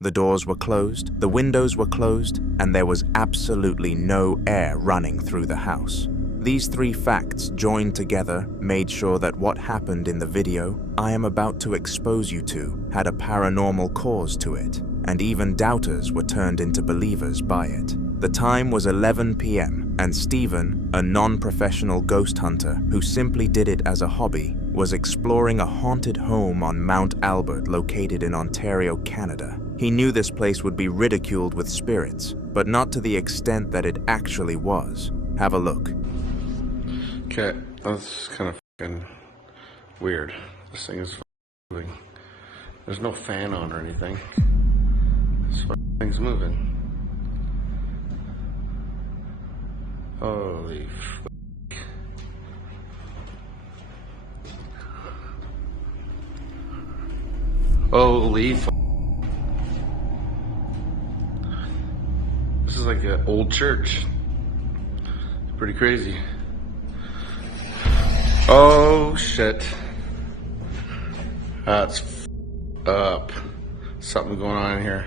The doors were closed, the windows were closed, and there was absolutely no air running through the house. These three facts joined together made sure that what happened in the video I am about to expose you to had a paranormal cause to it, and even doubters were turned into believers by it. The time was 11 p.m., and Stephen, a non-professional ghost hunter who simply did it as a hobby, was exploring a haunted home on Mount Albert located in Ontario, Canada. He knew this place would be ridiculed with spirits, but not to the extent that it actually was. Have a look. Okay, that's kind of fucking weird. This thing is moving. There's no fan on or anything. This thing's moving. Holy f***. Holy f***. This is like an old church. It's pretty crazy. Oh shit. That's up. Something going on in here.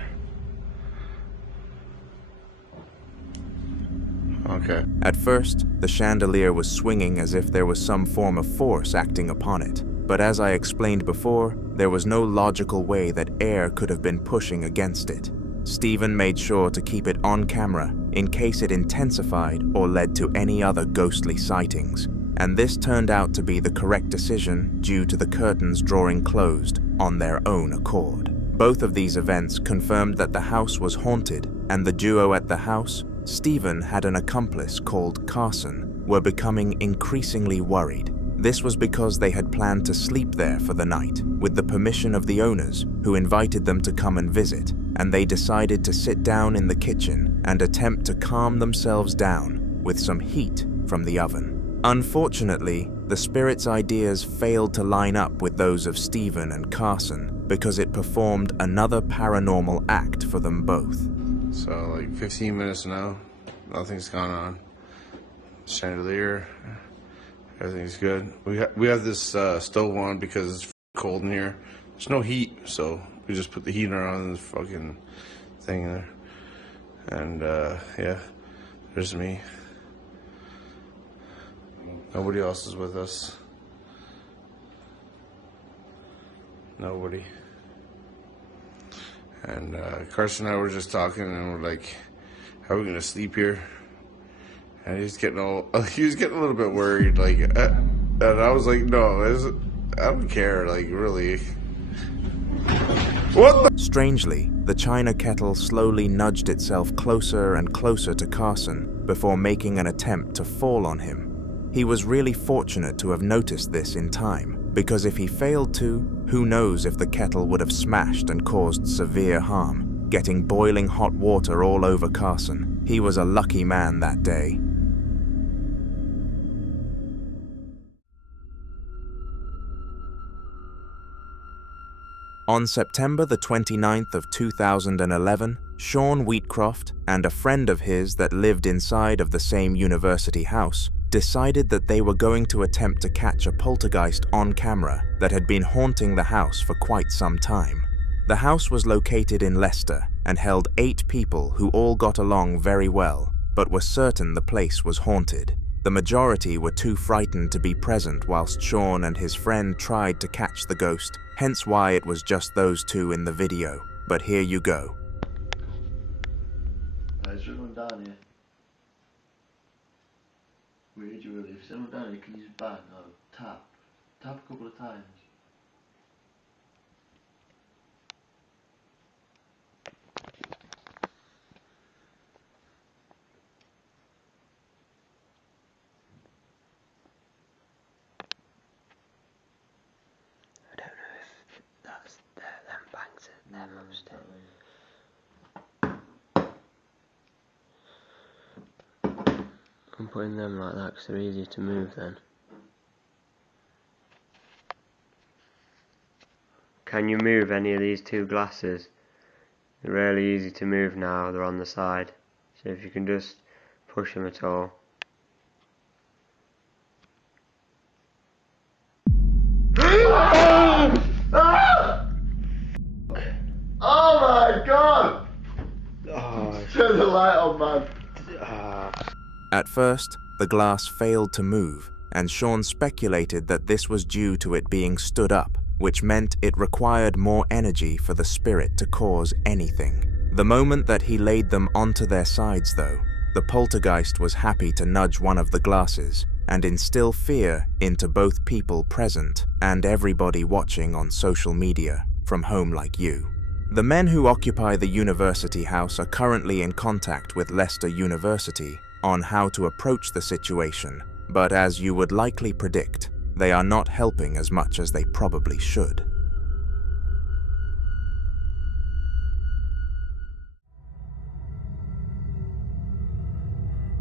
Okay. At first, the chandelier was swinging as if there was some form of force acting upon it. But as I explained before, there was no logical way that air could have been pushing against it. Stephen made sure to keep it on camera in case it intensified or led to any other ghostly sightings. And this turned out to be the correct decision due to the curtains drawing closed on their own accord. Both of these events confirmed that the house was haunted, and the duo at the house, Stephen had an accomplice called Carson, were becoming increasingly worried. This was because they had planned to sleep there for the night, with the permission of the owners, who invited them to come and visit, and they decided to sit down in the kitchen and attempt to calm themselves down with some heat from the oven. Unfortunately, the spirit's ideas failed to line up with those of Stephen and Carson because it performed another paranormal act for them both. So like 15 minutes now, nothing's gone on. Chandelier, everything's good. We have this stove on because it's cold in here. There's no heat, so we just put the heater on this fucking thing there. And yeah, there's me. Nobody else is with us. Nobody. And Carson and I were just talking, and we're like, "How are we gonna sleep here?" And he was getting a little bit worried, like, and I was like, "No, I don't care, like, really." What the? Strangely, the china kettle slowly nudged itself closer and closer to Carson before making an attempt to fall on him. He was really fortunate to have noticed this in time, because if he failed to, who knows if the kettle would have smashed and caused severe harm, getting boiling hot water all over Carson. He was a lucky man that day. On September the 29th of 2011, Sean Wheatcroft and a friend of his that lived inside of the same university house decided that they were going to attempt to catch a poltergeist on camera that had been haunting the house for quite some time. The house was located in Leicester and held 8 people who all got along very well, but were certain the place was haunted. The majority were too frightened to be present whilst Sean and his friend tried to catch the ghost, hence why it was just those two in the video. But here you go. There's someone down here. Really, if someone down here, can you just bang or tap? Tap a couple of times. I don't know if that's them bangs at them upstairs. I'm putting them like that because they're easier to move then. Can you move any of these two glasses? They're really easy to move now, they're on the side. So if you can just push them at all. Oh my god! the light on, man. At first, the glass failed to move, and Sean speculated that this was due to it being stood up, which meant it required more energy for the spirit to cause anything. The moment that he laid them onto their sides, though, the poltergeist was happy to nudge one of the glasses and instill fear into both people present and everybody watching on social media from home like you. The men who occupy the university house are currently in contact with Leicester University on how to approach the situation, but as you would likely predict, they are not helping as much as they probably should.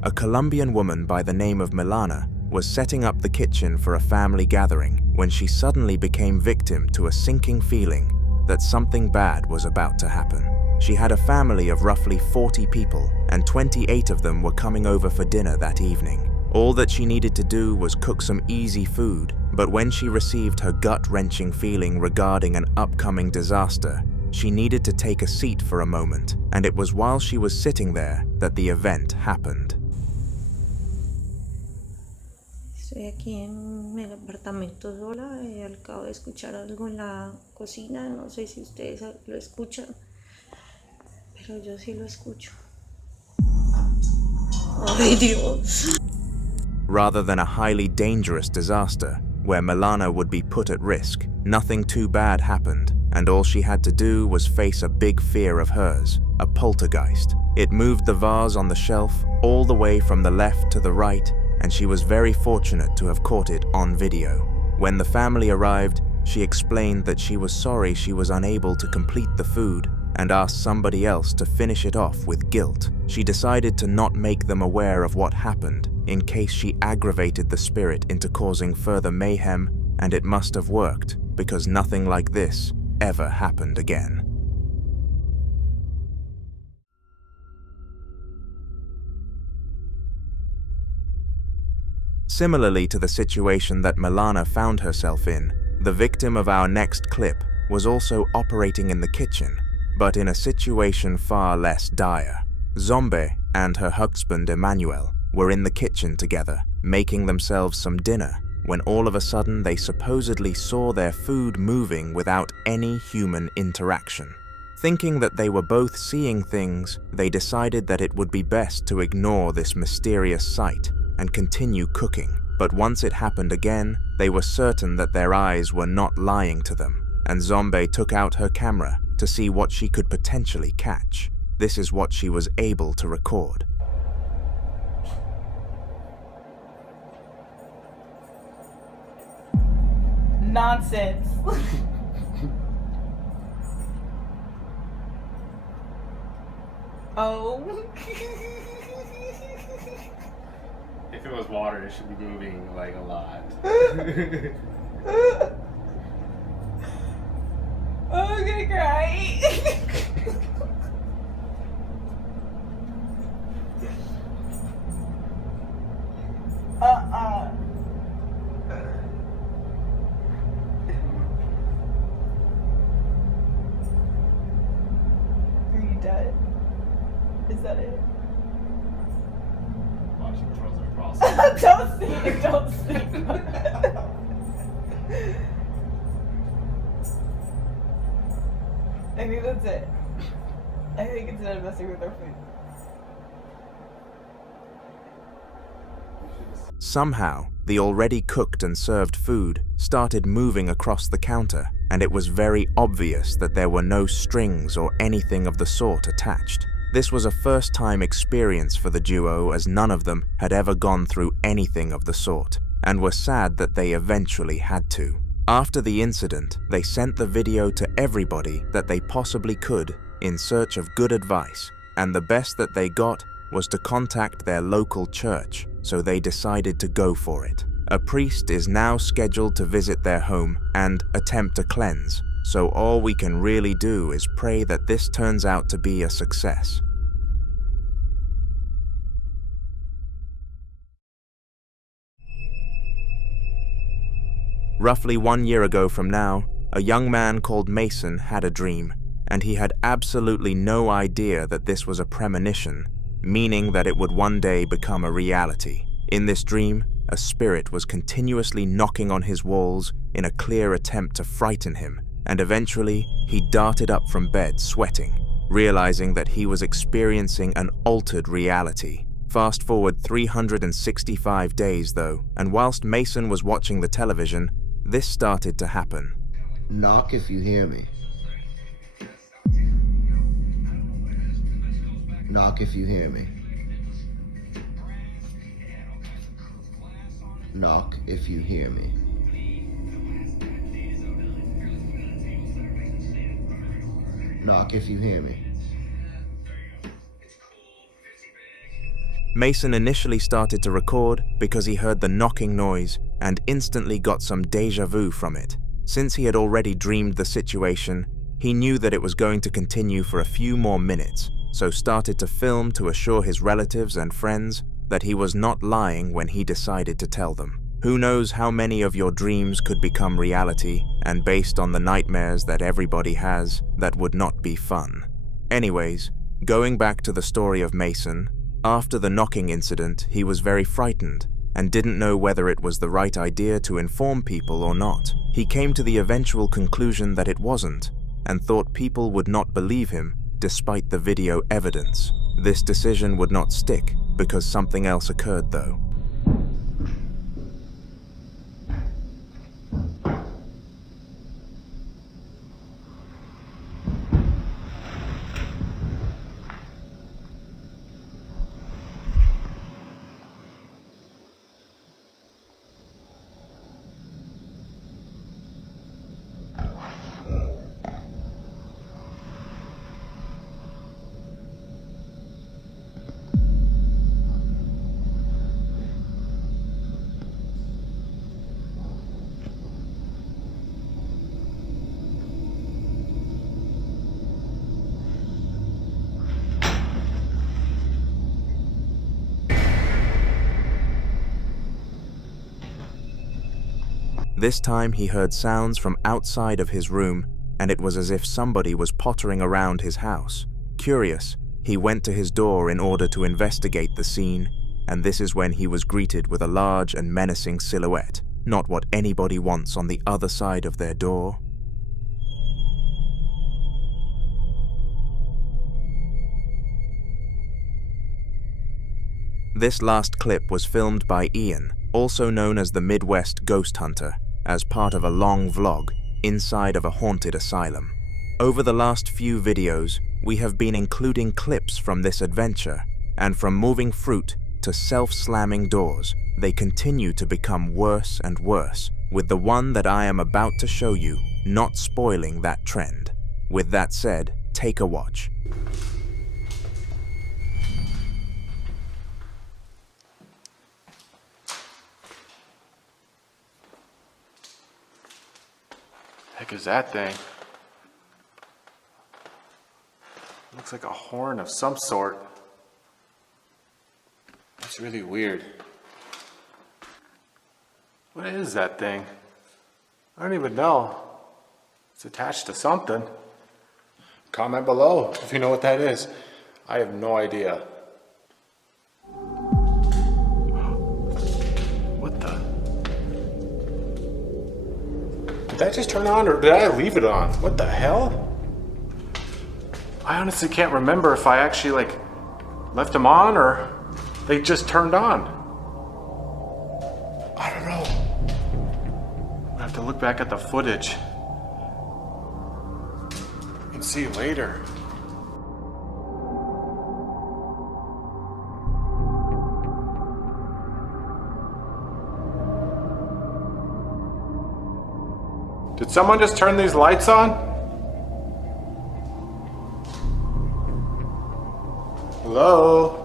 A Colombian woman by the name of Milana was setting up the kitchen for a family gathering when she suddenly became victim to a sinking feeling that something bad was about to happen. She had a family of roughly 40 people, and 28 of them were coming over for dinner that evening. All that she needed to do was cook some easy food, but when she received her gut-wrenching feeling regarding an upcoming disaster, she needed to take a seat for a moment, and it was while she was sitting there that the event happened. Estoy aquí en el apartamento sola y acabo de escuchar algo en la cocina. No sé si ustedes lo escuchan, pero yo sí lo escucho. ¡Ay, Dios! Rather than a highly dangerous disaster where Milana would be put at risk, nothing too bad happened, and all she had to do was face a big fear of hers, a poltergeist. It moved the vase on the shelf all the way from the left to the right, and she was very fortunate to have caught it on video. When the family arrived, she explained that she was sorry she was unable to complete the food and asked somebody else to finish it off with guilt. She decided to not make them aware of what happened in case she aggravated the spirit into causing further mayhem, and it must have worked because nothing like this ever happened again. Similarly to the situation that Milana found herself in, the victim of our next clip was also operating in the kitchen, but in a situation far less dire. Zombie and her husband Emmanuel were in the kitchen together, making themselves some dinner, when all of a sudden they supposedly saw their food moving without any human interaction. Thinking that they were both seeing things, they decided that it would be best to ignore this mysterious sight and continue cooking. But once it happened again, they were certain that their eyes were not lying to them, and Zombie took out her camera to see what she could potentially catch. This is what she was able to record. Nonsense. Oh. If it was water, it should be moving like a lot. Oh, I'm gonna cry. Are you dead? Is that it? Watching throws it across. Don't see it, don't see it. I think that's it. I think it's done messing with our food. Somehow, the already cooked and served food started moving across the counter, and it was very obvious that there were no strings or anything of the sort attached. This was a first-time experience for the duo, as none of them had ever gone through anything of the sort, and were sad that they eventually had to. After the incident, they sent the video to everybody that they possibly could in search of good advice, and the best that they got was to contact their local church, so they decided to go for it. A priest is now scheduled to visit their home and attempt a cleanse, so all we can really do is pray that this turns out to be a success. Roughly 1 year ago from now, a young man called Mason had a dream, and he had absolutely no idea that this was a premonition, meaning that it would one day become a reality. In this dream, a spirit was continuously knocking on his walls in a clear attempt to frighten him, and eventually he darted up from bed sweating, realizing that he was experiencing an altered reality. Fast forward 365 days though, and whilst Mason was watching the television, this started to happen. Knock if you hear me. Knock if you hear me. Knock if you hear me. Knock if you hear me. Mason initially started to record because he heard the knocking noise and instantly got some déjà vu from it. Since he had already dreamed the situation, he knew that it was going to continue for a few more minutes, so started to film to assure his relatives and friends that he was not lying when he decided to tell them. Who knows how many of your dreams could become reality, and based on the nightmares that everybody has, that would not be fun. Anyways, going back to the story of Mason, after the knocking incident, he was very frightened and didn't know whether it was the right idea to inform people or not. He came to the eventual conclusion that it wasn't, and thought people would not believe him despite the video evidence. This decision would not stick because something else occurred though. This time he heard sounds from outside of his room, and it was as if somebody was pottering around his house. Curious, he went to his door in order to investigate the scene, and this is when he was greeted with a large and menacing silhouette, not what anybody wants on the other side of their door. This last clip was filmed by Ian, also known as the Midwest Ghost Hunter, as part of a long vlog inside of a haunted asylum. Over the last few videos, we have been including clips from this adventure, and from moving fruit to self-slamming doors, they continue to become worse and worse, with the one that I am about to show you not spoiling that trend. With that said, take a watch. Heck is that thing? Looks like a horn of some sort. That's really weird. What is that thing? I don't even know. It's attached to something. Comment below if you know what that is. I have no idea. What the? Did that just turn on, or did I leave it on? What the hell? I honestly can't remember if I actually left them on or they just turned on. I don't know. I have to look back at the footage and see later. Did someone just turn these lights on? Hello?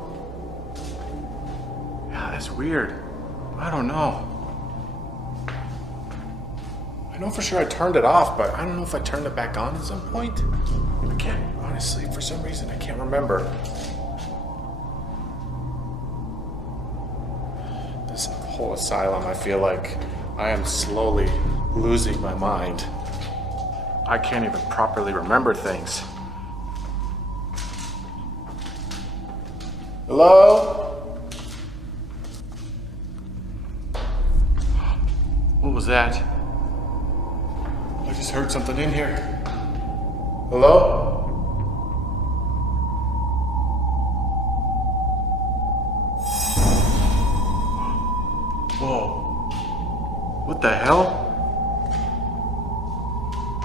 Yeah, that's weird. I don't know. I know for sure I turned it off, but I don't know if I turned it back on at some point. I can't, honestly, for some reason, I can't remember. This whole asylum, I feel like I am slowly losing my mind. I can't even properly remember things. Hello? What was that? I just heard something in here. Hello? Whoa. What the hell?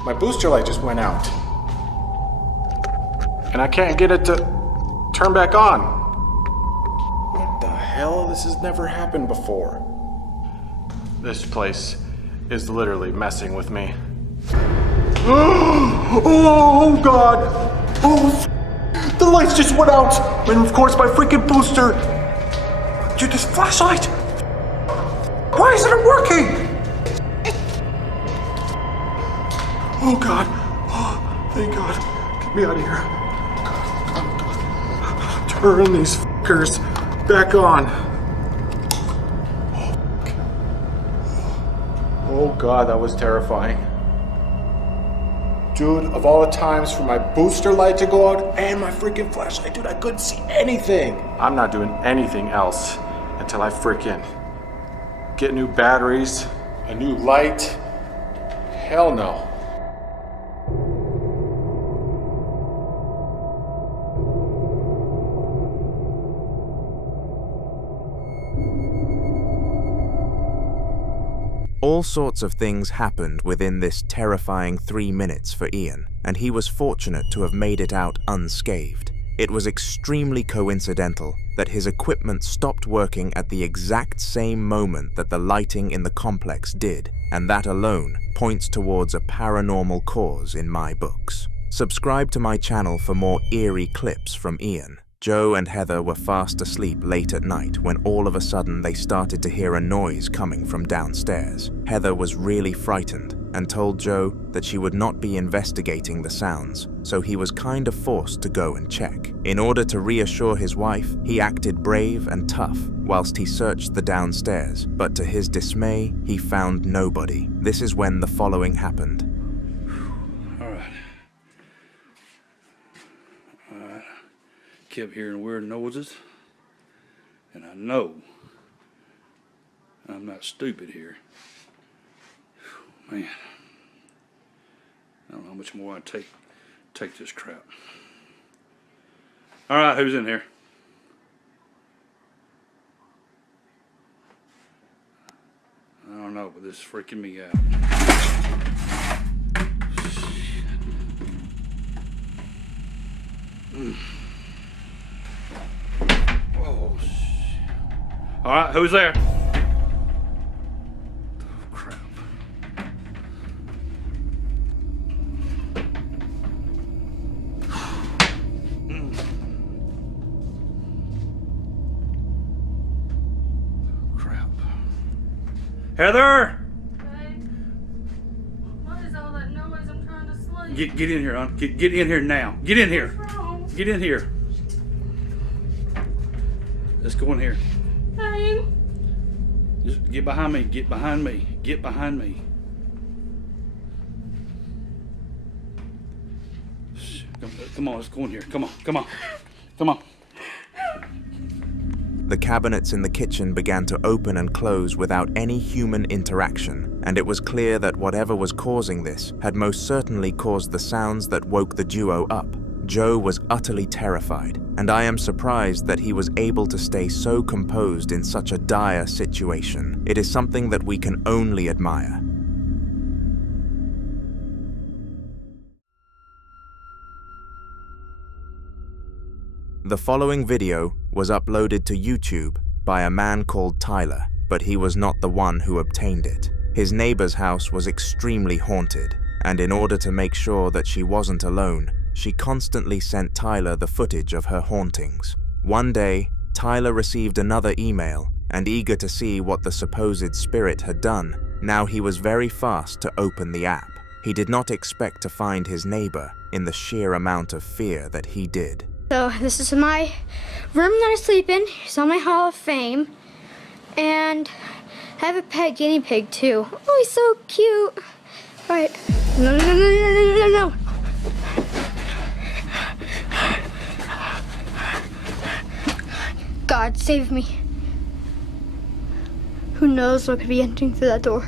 My booster light just went out. And I can't get it to turn back on. What the hell? This has never happened before. This place is literally messing with me. Oh God! Oh, the lights just went out! And of course my freaking booster. Dude, this flashlight! Why isn't it working? Oh God! Oh, thank God! Get me out of here! Turn these fuckers back on! Oh God, that was terrifying. Dude, of all the times for my booster light to go out and my freaking flashlight, dude, I couldn't see anything. I'm not doing anything else until I freaking get new batteries, a new light. Hell no. All sorts of things happened within this terrifying 3 minutes for Ian, and he was fortunate to have made it out unscathed. It was extremely coincidental that his equipment stopped working at the exact same moment that the lighting in the complex did, and that alone points towards a paranormal cause in my books. Subscribe to my channel for more eerie clips from Ian. Joe and Heather were fast asleep late at night when all of a sudden they started to hear a noise coming from downstairs. Heather was really frightened and told Joe that she would not be investigating the sounds, so he was kind of forced to go and check. In order to reassure his wife, he acted brave and tough whilst he searched the downstairs, but to his dismay, he found nobody. This is when the following happened. Kept hearing weird noises, and I know I'm not stupid here. Man, I don't know how much more I take this crap. All right, who's in here? I don't know, but this is freaking me out. Oh, all right, who's there? Oh, crap. Crap. Heather! Hey, what is all that noise? I'm trying to sleep. Get in here, hon. Get in here now. Get in here. What's wrong? Get in here. Let's go in here. Hey. Just get behind me. Get behind me. Get behind me. Come on, let's go in here. Come on, come on, come on. The cabinets in the kitchen began to open and close without any human interaction, and it was clear that whatever was causing this had most certainly caused the sounds that woke the duo up. Joe was utterly terrified, and I am surprised that he was able to stay so composed in such a dire situation. It is something that we can only admire. The following video was uploaded to YouTube by a man called Tyler, but he was not the one who obtained it. His neighbor's house was extremely haunted, and in order to make sure that she wasn't alone, she constantly sent Tyler the footage of her hauntings. One day, Tyler received another email, and eager to see what the supposed spirit had done, now he was very fast to open the app. He did not expect to find his neighbor in the sheer amount of fear that he did. So this is my room that I sleep in. It's on my Hall of Fame. And I have a pet guinea pig too. Oh, he's so cute. All right. No, no, no, no, no, no, no. God, save me. Who knows what could be entering through that door?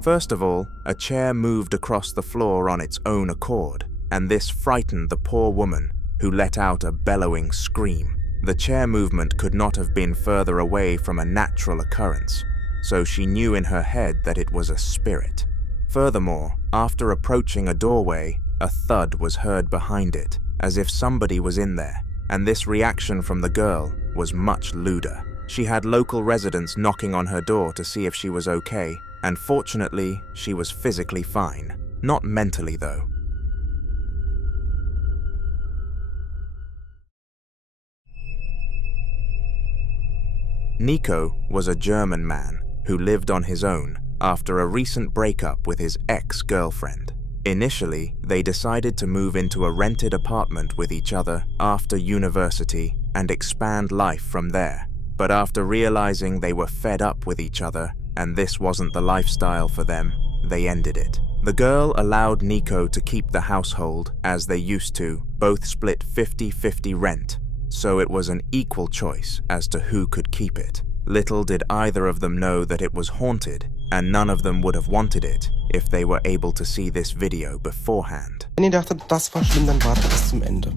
First of all, a chair moved across the floor on its own accord, and this frightened the poor woman, who let out a bellowing scream. The chair movement could not have been further away from a natural occurrence, so she knew in her head that it was a spirit. Furthermore, after approaching a doorway, a thud was heard behind it, as if somebody was in there, and this reaction from the girl was much lewder. She had local residents knocking on her door to see if she was okay, and fortunately, she was physically fine. Not mentally, though. Nico was a German man who lived on his own after a recent breakup with his ex-girlfriend. Initially, they decided to move into a rented apartment with each other after university and expand life from there. But after realizing they were fed up with each other and this wasn't the lifestyle for them, they ended it. The girl allowed Nico to keep the household as they used to, both split 50-50 rent, so it was an equal choice as to who could keep it. Little did either of them know that it was haunted, and none of them would have wanted it if they were able to see this video beforehand. Wenn ihr dachtet, das war schlimm, dann wartet bis zum Ende.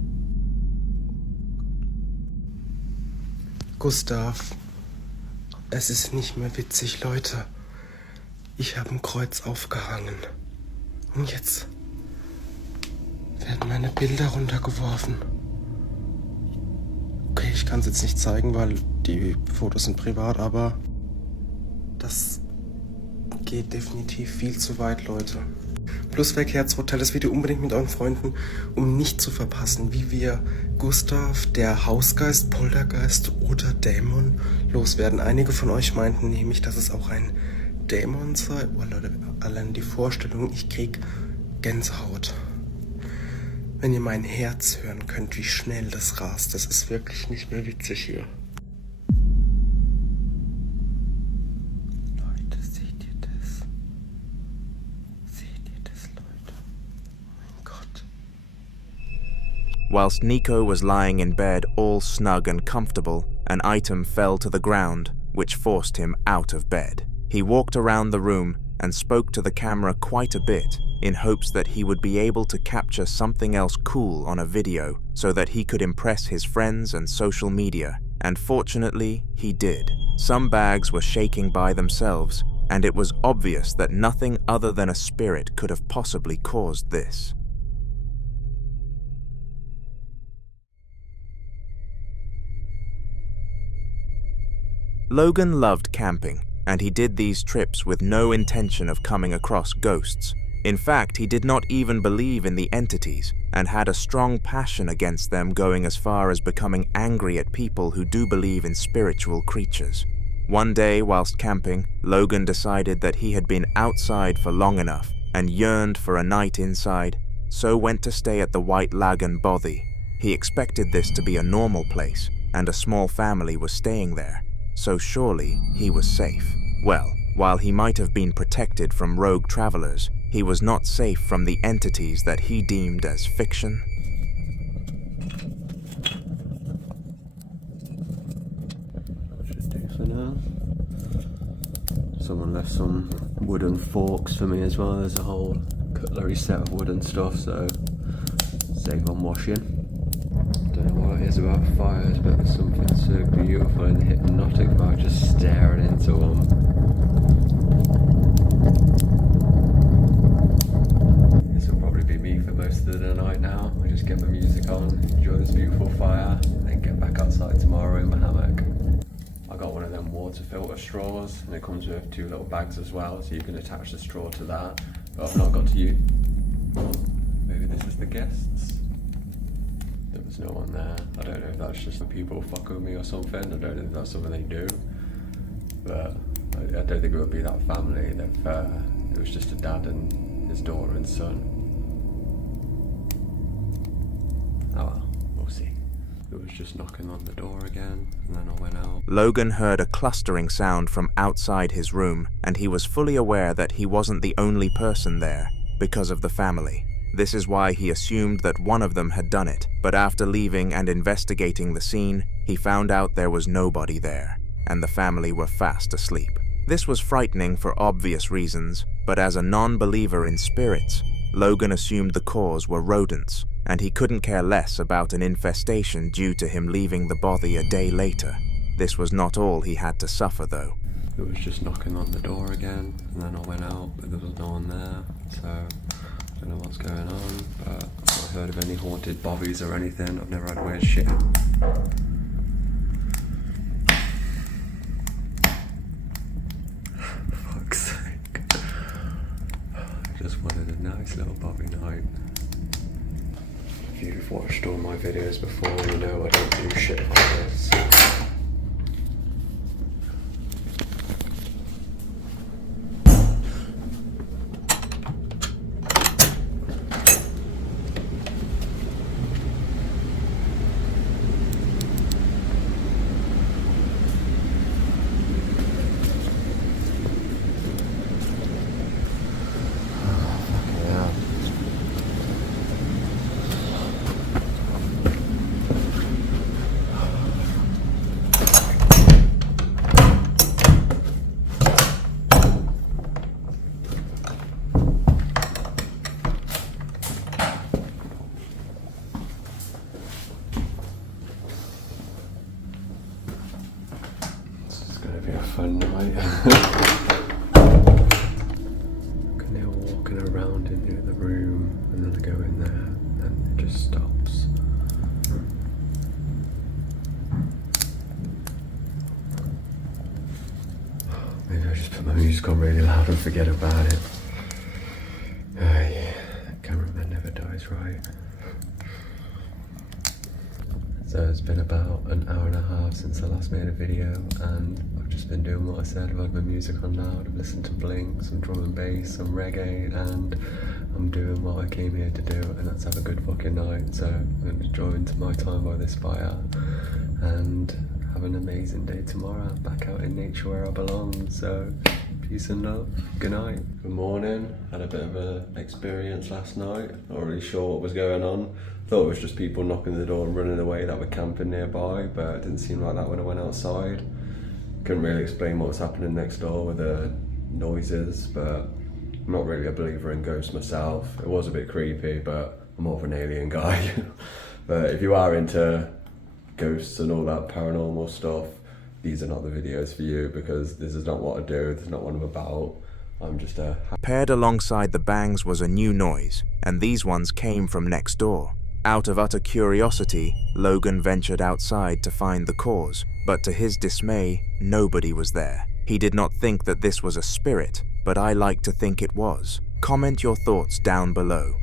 Gustav, es ist nicht mehr witzig, Leute. Ich habe ein Kreuz aufgehangen. Und jetzt werden meine Bilder runtergeworfen. Okay, ich kann es jetzt nicht zeigen, weil die Fotos sind privat, aber das geht definitiv viel zu weit, Leute. Pluswerk Herzhotel, das Video unbedingt mit euren Freunden, um nicht zu verpassen, wie wir Gustav, der Hausgeist, Poltergeist oder Dämon loswerden. Einige von euch meinten nämlich, dass es auch ein Dämon sei. Oh Leute, allein die Vorstellung, ich krieg Gänsehaut. Wenn ihr mein Herz hören könnt, wie schnell das rast, das ist wirklich nicht mehr witzig hier. Leute, seht ihr das? Seht ihr das, Leute? Oh mein Gott. Whilst Nico was lying in bed all snug and comfortable, an item fell to the ground, which forced him out of bed. He walked around the room and spoke to the camera quite a bit, in hopes that he would be able to capture something else cool on a video so that he could impress his friends and social media, and fortunately, he did. Some bags were shaking by themselves, and it was obvious that nothing other than a spirit could have possibly caused this. Logan loved camping, and he did these trips with no intention of coming across ghosts. In fact, he did not even believe in the entities and had a strong passion against them, going as far as becoming angry at people who do believe in spiritual creatures. One day, whilst camping, Logan decided that he had been outside for long enough and yearned for a night inside, so went to stay at the White Lagoon Bothy. He expected this to be a normal place, and a small family was staying there, so surely he was safe. Well, while he might have been protected from rogue travelers, he was not safe from the entities that he deemed as fiction. Just do for now. Someone left some wooden forks for me as well. There's a whole cutlery set of wooden stuff, so save on washing. Don't know what it is about fires, but there's something so beautiful and hypnotic about just staring into them. Most of the night now, I just get my music on, enjoy this beautiful fire, and then get back outside tomorrow in my hammock. I got one of them water filter straws, and it comes with 2 little bags as well, so you can attach the straw to that. But I've not got to use. Maybe this is the guests. There was no one there. I don't know if that's just the people fucking with me or something. I don't know if that's something they do, but I don't think it would be that family. It was just a dad and his daughter and son. Oh well, we'll see. It was just knocking on the door again, and then I went out. Logan heard a clustering sound from outside his room, and he was fully aware that he wasn't the only person there because of the family. This is why he assumed that one of them had done it, but after leaving and investigating the scene, he found out there was nobody there, and the family were fast asleep. This was frightening for obvious reasons, but as a non-believer in spirits, Logan assumed the cause were rodents, and he couldn't care less about an infestation due to him leaving the body a day later. This was not all he had to suffer, though. It was just knocking on the door again, and then I went out, but there was no one there, so I don't know what's going on, but I've not heard of any haunted bobbies or anything. I've never had weird shit. Fuck's sake. I just wanted a nice little bobby night. If you've watched all my videos before, you know I don't do shit like this. Fun night. They're walking around into the room, and then I go in there, and it just stops. Maybe I just put my music on really loud and forget about it. Yeah, cameraman never dies, right? So it's been about an hour and a half since I last made a video, and I've just been doing what I said. I've had my music on loud, I've listened to Blink, some drum and bass, some reggae, and I'm doing what I came here to do, and that's have a good fucking night. So I'm going to enjoy into my time by this fire, and have an amazing day tomorrow, back out in nature where I belong. So peace and love, good night. Good morning, had a bit of an experience last night, not really sure what was going on. Thought it was just people knocking the door and running away that were camping nearby, but it didn't seem like that when I went outside. Couldn't really explain what was happening next door with the noises, but I'm not really a believer in ghosts myself. It was a bit creepy, but I'm more of an alien guy. But if you are into ghosts and all that paranormal stuff, these are not the videos for you, because this is not what I do, this is not what I'm about. I'm just a... Paired alongside the bangs was a new noise, and these ones came from next door. Out of utter curiosity, Logan ventured outside to find the cause, but to his dismay, nobody was there. He did not think that this was a spirit, but I like to think it was. Comment your thoughts down below.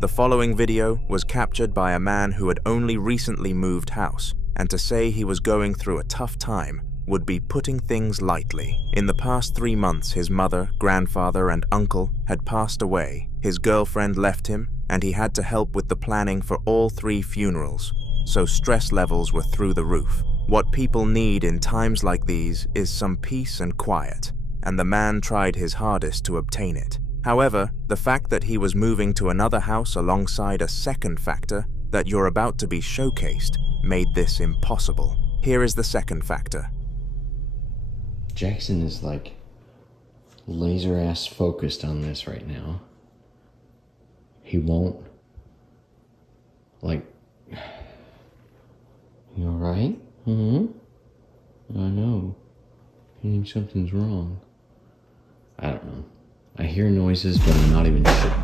The following video was captured by a man who had only recently moved house, and to say he was going through a tough time would be putting things lightly. In the past 3 months, his mother, grandfather, and uncle had passed away. His girlfriend left him, and he had to help with the planning for all 3 funerals, so stress levels were through the roof. What people need in times like these is some peace and quiet, and the man tried his hardest to obtain it. However, the fact that he was moving to another house alongside a second factor that you're about to be showcased made this impossible. Here is the second factor. Jackson is like laser ass focused on this right now. He won't, like, you alright? I know. I think something's wrong. I don't know. I hear noises, but I'm not even sure.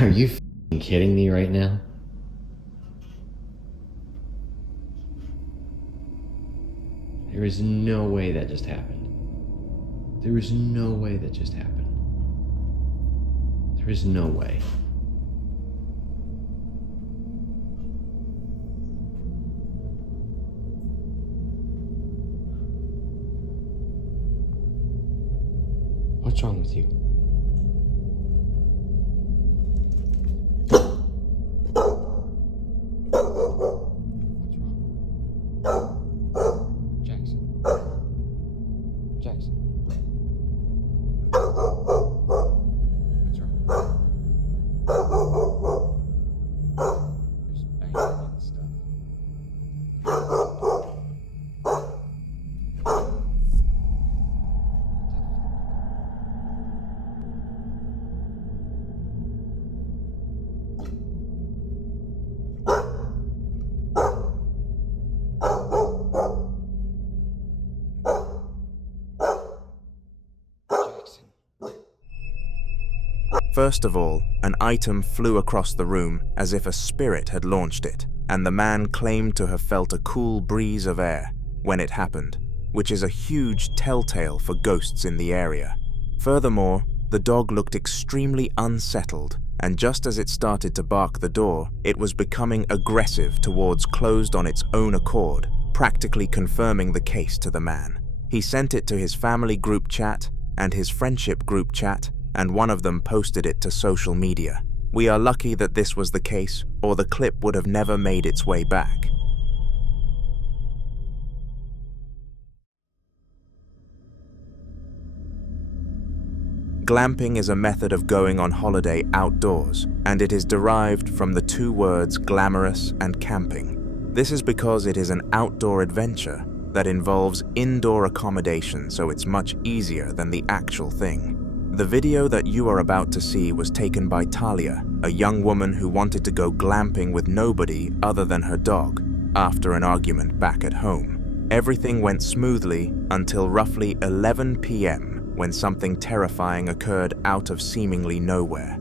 Are you f***ing kidding me right now? There is no way that just happened. There is no way that just happened. There is no way. What's wrong with you? What's wrong? First of all, an item flew across the room as if a spirit had launched it, and the man claimed to have felt a cool breeze of air when it happened, which is a huge telltale for ghosts in the area. Furthermore, the dog looked extremely unsettled, and just as it started to bark the door, it was becoming aggressive towards closed on its own accord, practically confirming the case to the man. He sent it to his family group chat and his friendship group chat, and one of them posted it to social media. We are lucky that this was the case, or the clip would have never made its way back. Glamping is a method of going on holiday outdoors, and it is derived from the two words glamorous and camping. This is because it is an outdoor adventure that involves indoor accommodation, so it's much easier than the actual thing. The video that you are about to see was taken by Talia, a young woman who wanted to go glamping with nobody other than her dog, after an argument back at home. Everything went smoothly until roughly 11 p.m. when something terrifying occurred out of seemingly nowhere.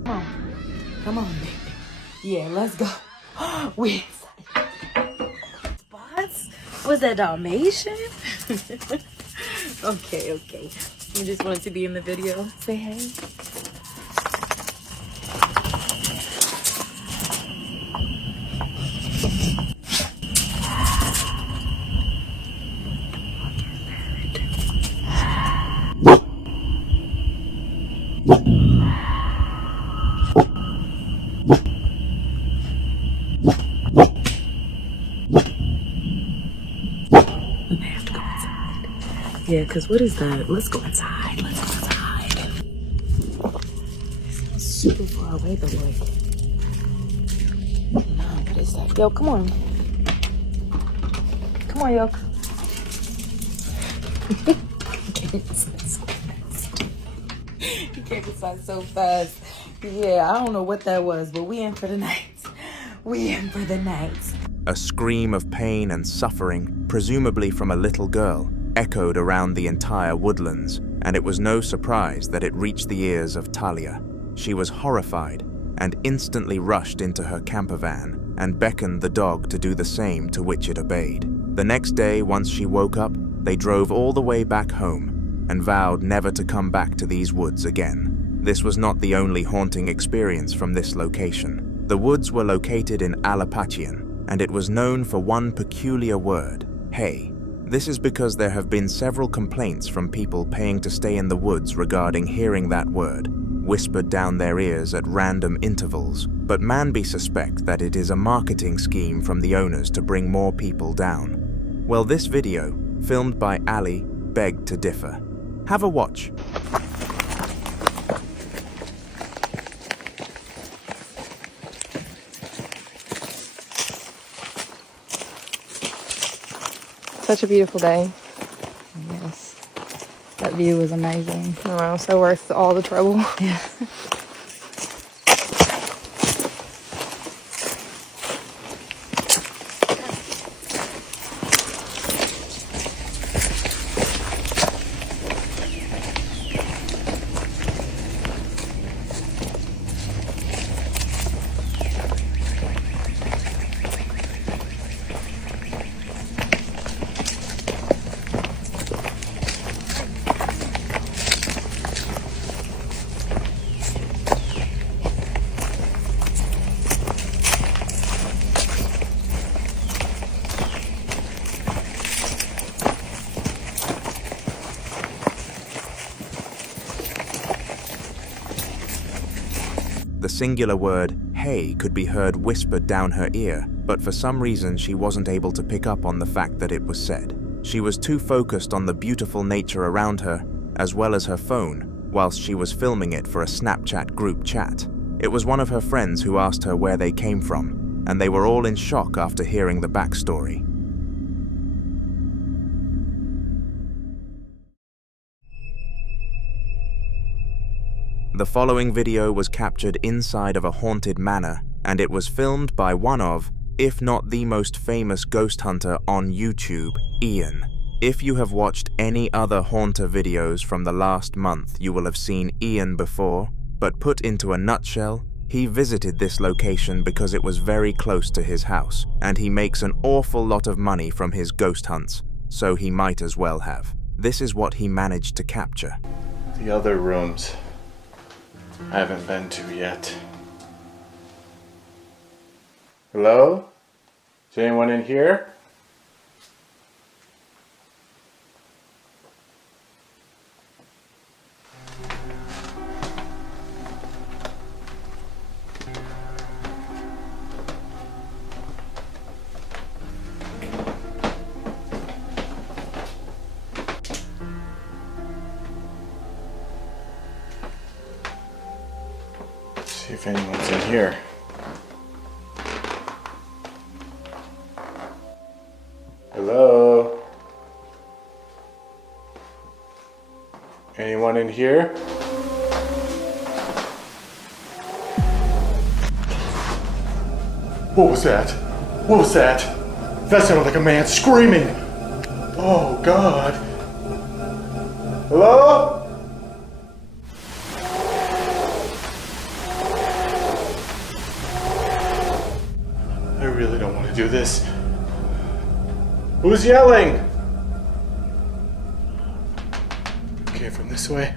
Come on, baby. Yeah, let's go. We spots? Was that Dalmatian? Okay. You just wanted to be in the video. Say hey. Yeah, because what is that? Let's go inside. It's super far away, though. Like, no, what is that? Yo, come on. Come on, yo. He came inside so fast. Yeah, I don't know what that was, but we in for the night. A scream of pain and suffering, presumably from a little girl, echoed around the entire woodlands, and it was no surprise that it reached the ears of Talia. She was horrified and instantly rushed into her camper van and beckoned the dog to do the same, to which it obeyed. The next day, once she woke up, they drove all the way back home and vowed never to come back to these woods again. This was not the only haunting experience from this location. The woods were located in Alapatian, and it was known for one peculiar word, hey. This is because there have been several complaints from people paying to stay in the woods regarding hearing that word, whispered down their ears at random intervals, but Manby suspect that it is a marketing scheme from the owners to bring more people down. Well, this video, filmed by Ali, begged to differ. Have a watch. Such a beautiful day. Yes. That view was amazing. Oh, wow, so worth all the trouble. Yeah. The singular word, hey, could be heard whispered down her ear, but for some reason she wasn't able to pick up on the fact that it was said. She was too focused on the beautiful nature around her, as well as her phone, whilst she was filming it for a Snapchat group chat. It was one of her friends who asked her where they came from, and they were all in shock after hearing the backstory. The following video was captured inside of a haunted manor, and it was filmed by one of, if not the most famous ghost hunter on YouTube, Ian. If you have watched any other haunter videos from the last month, you will have seen Ian before, But put into a nutshell, he visited this location because it was very close to his house, and he makes an awful lot of money from his ghost hunts, so he might as well have. This is what he managed to capture. The other rooms I haven't been to yet. Hello? Is anyone in here? See if anyone's in here. Hello? Anyone in here? What was that? What was that? That sounded like a man screaming. Oh, God. Hello? I really don't want to do this. Who's yelling? Okay, from this way.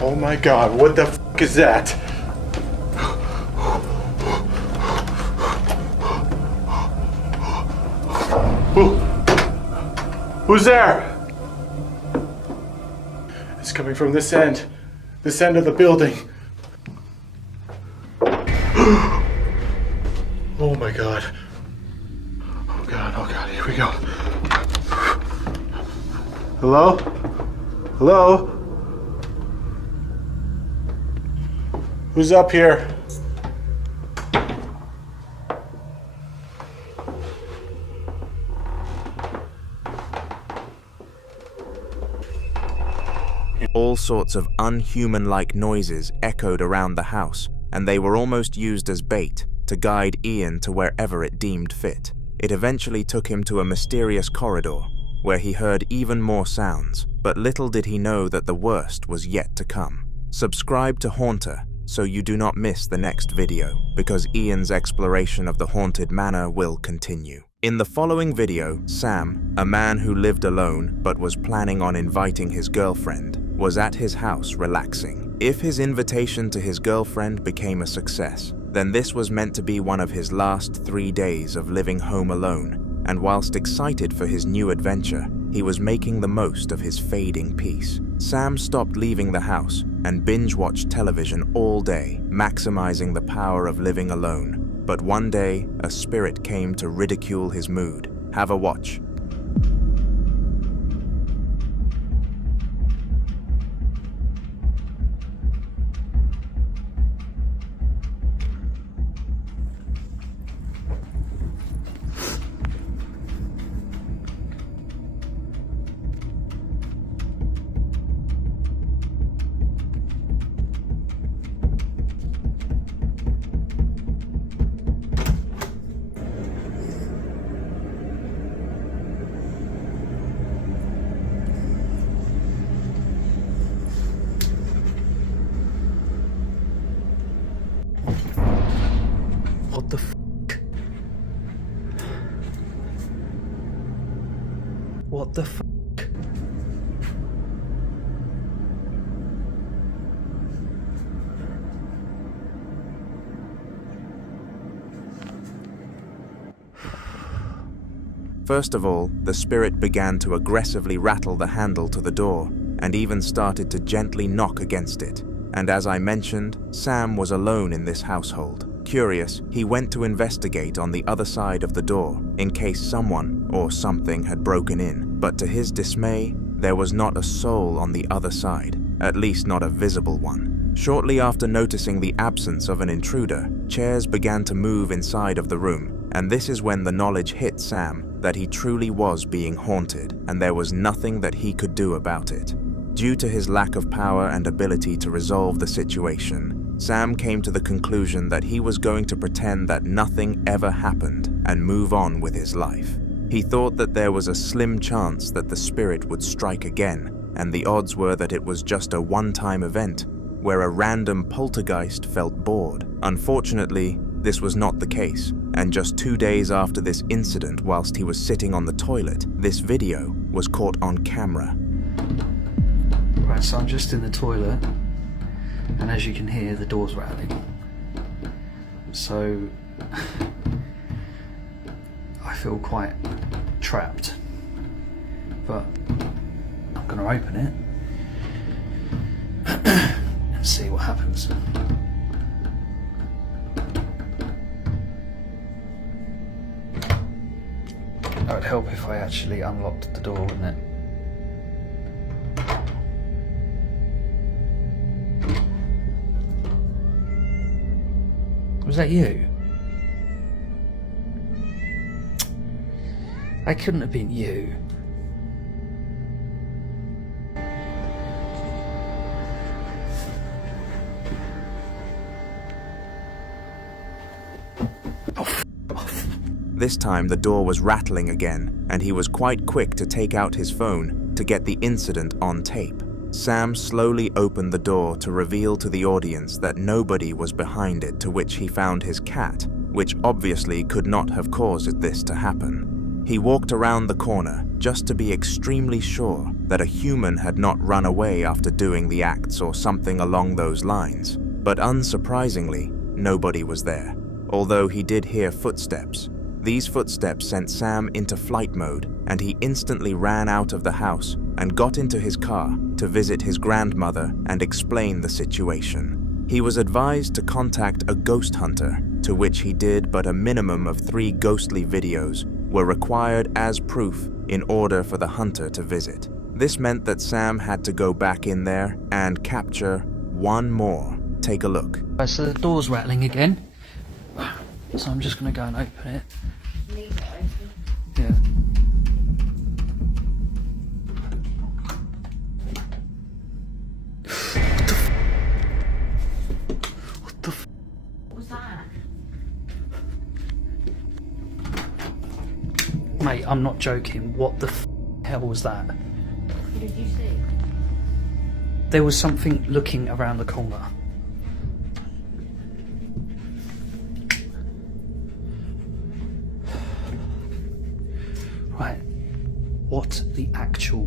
Oh my God, what the fuck is that? Who's there? It's coming from this end of the building. Oh my God. Oh God, here we go. Hello? Hello? Who's up here? All sorts of unhuman-like noises echoed around the house, and they were almost used as bait to guide Ian to wherever it deemed fit. It eventually took him to a mysterious corridor, where he heard even more sounds, but little did he know that the worst was yet to come. Subscribe to Haunter so you do not miss the next video, because Ian's exploration of the haunted manor will continue. In the following video, Sam, a man who lived alone but was planning on inviting his girlfriend, was at his house relaxing. If his invitation to his girlfriend became a success, then this was meant to be one of his last 3 days of living home alone, and whilst excited for his new adventure, he was making the most of his fading peace. Sam stopped leaving the house and binge-watched television all day, maximizing the power of living alone. But one day, a spirit came to ridicule his mood. Have a watch. What the f***? What the f***? First of all, the spirit began to aggressively rattle the handle to the door, and even started to gently knock against it. And as I mentioned, Sam was alone in this household. Curious, he went to investigate on the other side of the door, in case someone or something had broken in. But to his dismay, there was not a soul on the other side, at least not a visible one. Shortly after noticing the absence of an intruder, chairs began to move inside of the room, and this is when the knowledge hit Sam that he truly was being haunted, and there was nothing that he could do about it. Due to his lack of power and ability to resolve the situation, Sam came to the conclusion that he was going to pretend that nothing ever happened and move on with his life. He thought that there was a slim chance that the spirit would strike again, and the odds were that it was just a one-time event where a random poltergeist felt bored. Unfortunately, this was not the case, and just 2 days after this incident, whilst he was sitting on the toilet, this video was caught on camera. Right, so I'm just in the toilet, and as you can hear, the door's rattling. So I feel quite trapped, but I'm gonna open it and see what happens. That would help if I actually unlocked the door, wouldn't it? Was that you? That couldn't have been you. This time the door was rattling again, and he was quite quick to take out his phone to get the incident on tape. Sam slowly opened the door to reveal to the audience that nobody was behind it, to which he found his cat, which obviously could not have caused this to happen. He walked around the corner just to be extremely sure that a human had not run away after doing the acts or something along those lines. But unsurprisingly, nobody was there, although he did hear footsteps. These footsteps sent Sam into flight mode, and he instantly ran out of the house and got into his car to visit his grandmother and explain the situation. He was advised to contact a ghost hunter, to which he did, but a minimum of 3 ghostly videos were required as proof in order for the hunter to visit. This meant that Sam had to go back in there and capture one more. Take a look. So the door's rattling again, so I'm just going to go and open it. Yeah. What the f? What was that? Mate, I'm not joking. What the hell was that? What did you see? There was something looking around the corner. Right. What the actual...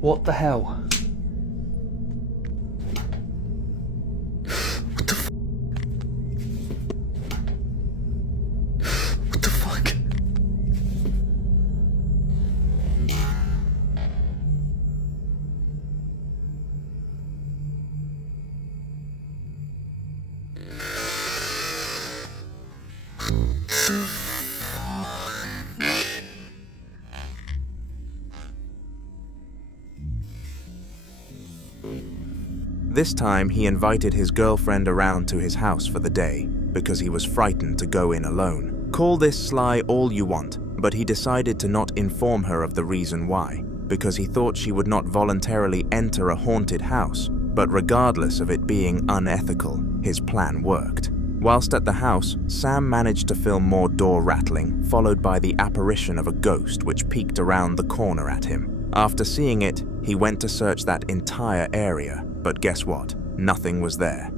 What the hell? What the f... What the fuck? This time he invited his girlfriend around to his house for the day because he was frightened to go in alone. Call this sly all you want, but he decided to not inform her of the reason why, because he thought she would not voluntarily enter a haunted house. But regardless of it being unethical, his plan worked. Whilst at the house, Sam managed to film more door rattling, followed by the apparition of a ghost which peeked around the corner at him. After seeing it, he went to search that entire area, but guess what? Nothing was there.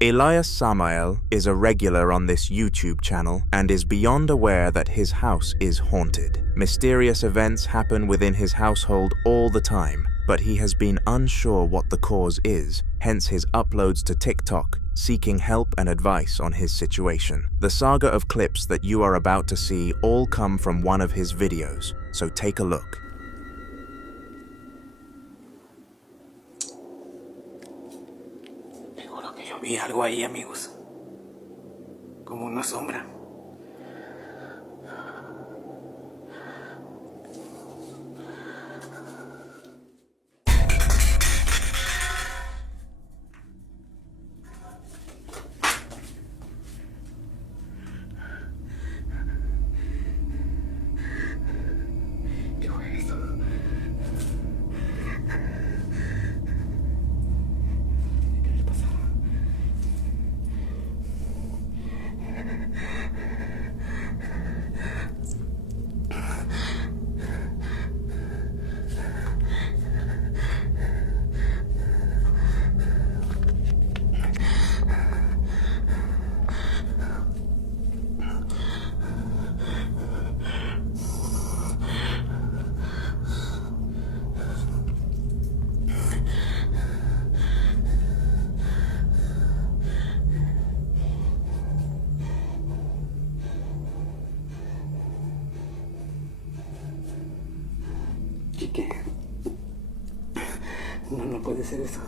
Elias Samael is a regular on this YouTube channel and is beyond aware that his house is haunted. Mysterious events happen within his household all the time, but he has been unsure what the cause is, hence his uploads to TikTok, seeking help and advice on his situation. The saga of clips that you are about to see all come from one of his videos, so take a look. Vi algo ahí, amigos, como una sombra. dije, no puede ser eso.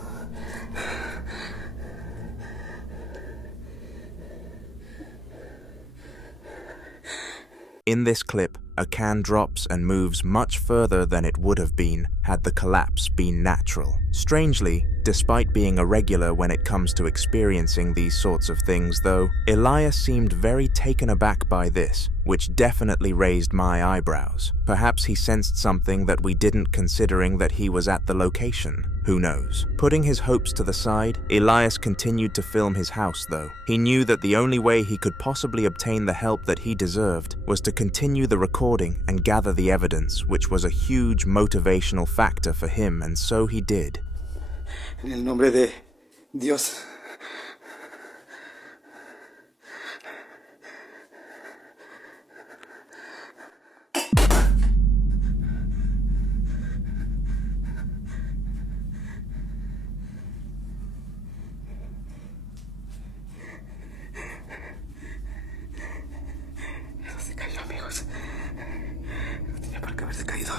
In this clip, a can drops and moves much further than it would have been had the collapse been natural. Strangely, despite being irregular when it comes to experiencing these sorts of things though, Elias seemed very taken aback by this, which definitely raised my eyebrows. Perhaps he sensed something that we didn't, considering that he was at the location. Who knows? Putting his hopes to the side, Elias continued to film his house though. He knew that the only way he could possibly obtain the help that he deserved was to continue the recording and gather the evidence, which was a huge motivational factor for him, and so he did. En el nombre de Dios. Se cayó, amigos. No tenía por qué haberse caído.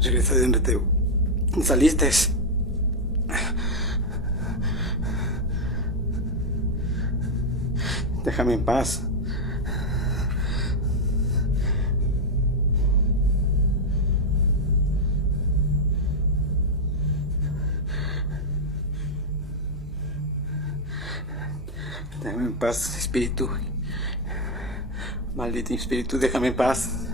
Regresa de donde te saliste. Déjame en paz. Déjame en paz, espíritu. Maldito espíritu, déjame en paz.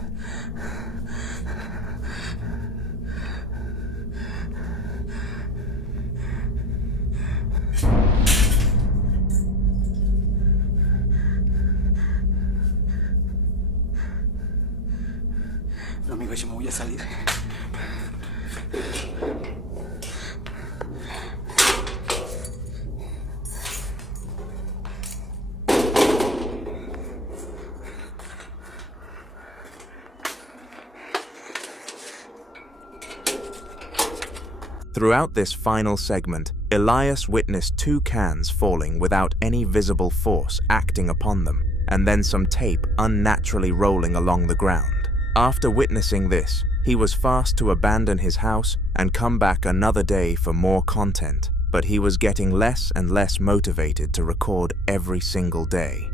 No, amigo, yo me voy a salir. Throughout this final segment, Elias witnessed 2 cans falling without any visible force acting upon them, and then some tape unnaturally rolling along the ground. After witnessing this, he was fast to abandon his house and come back another day for more content, but he was getting less and less motivated to record every single day.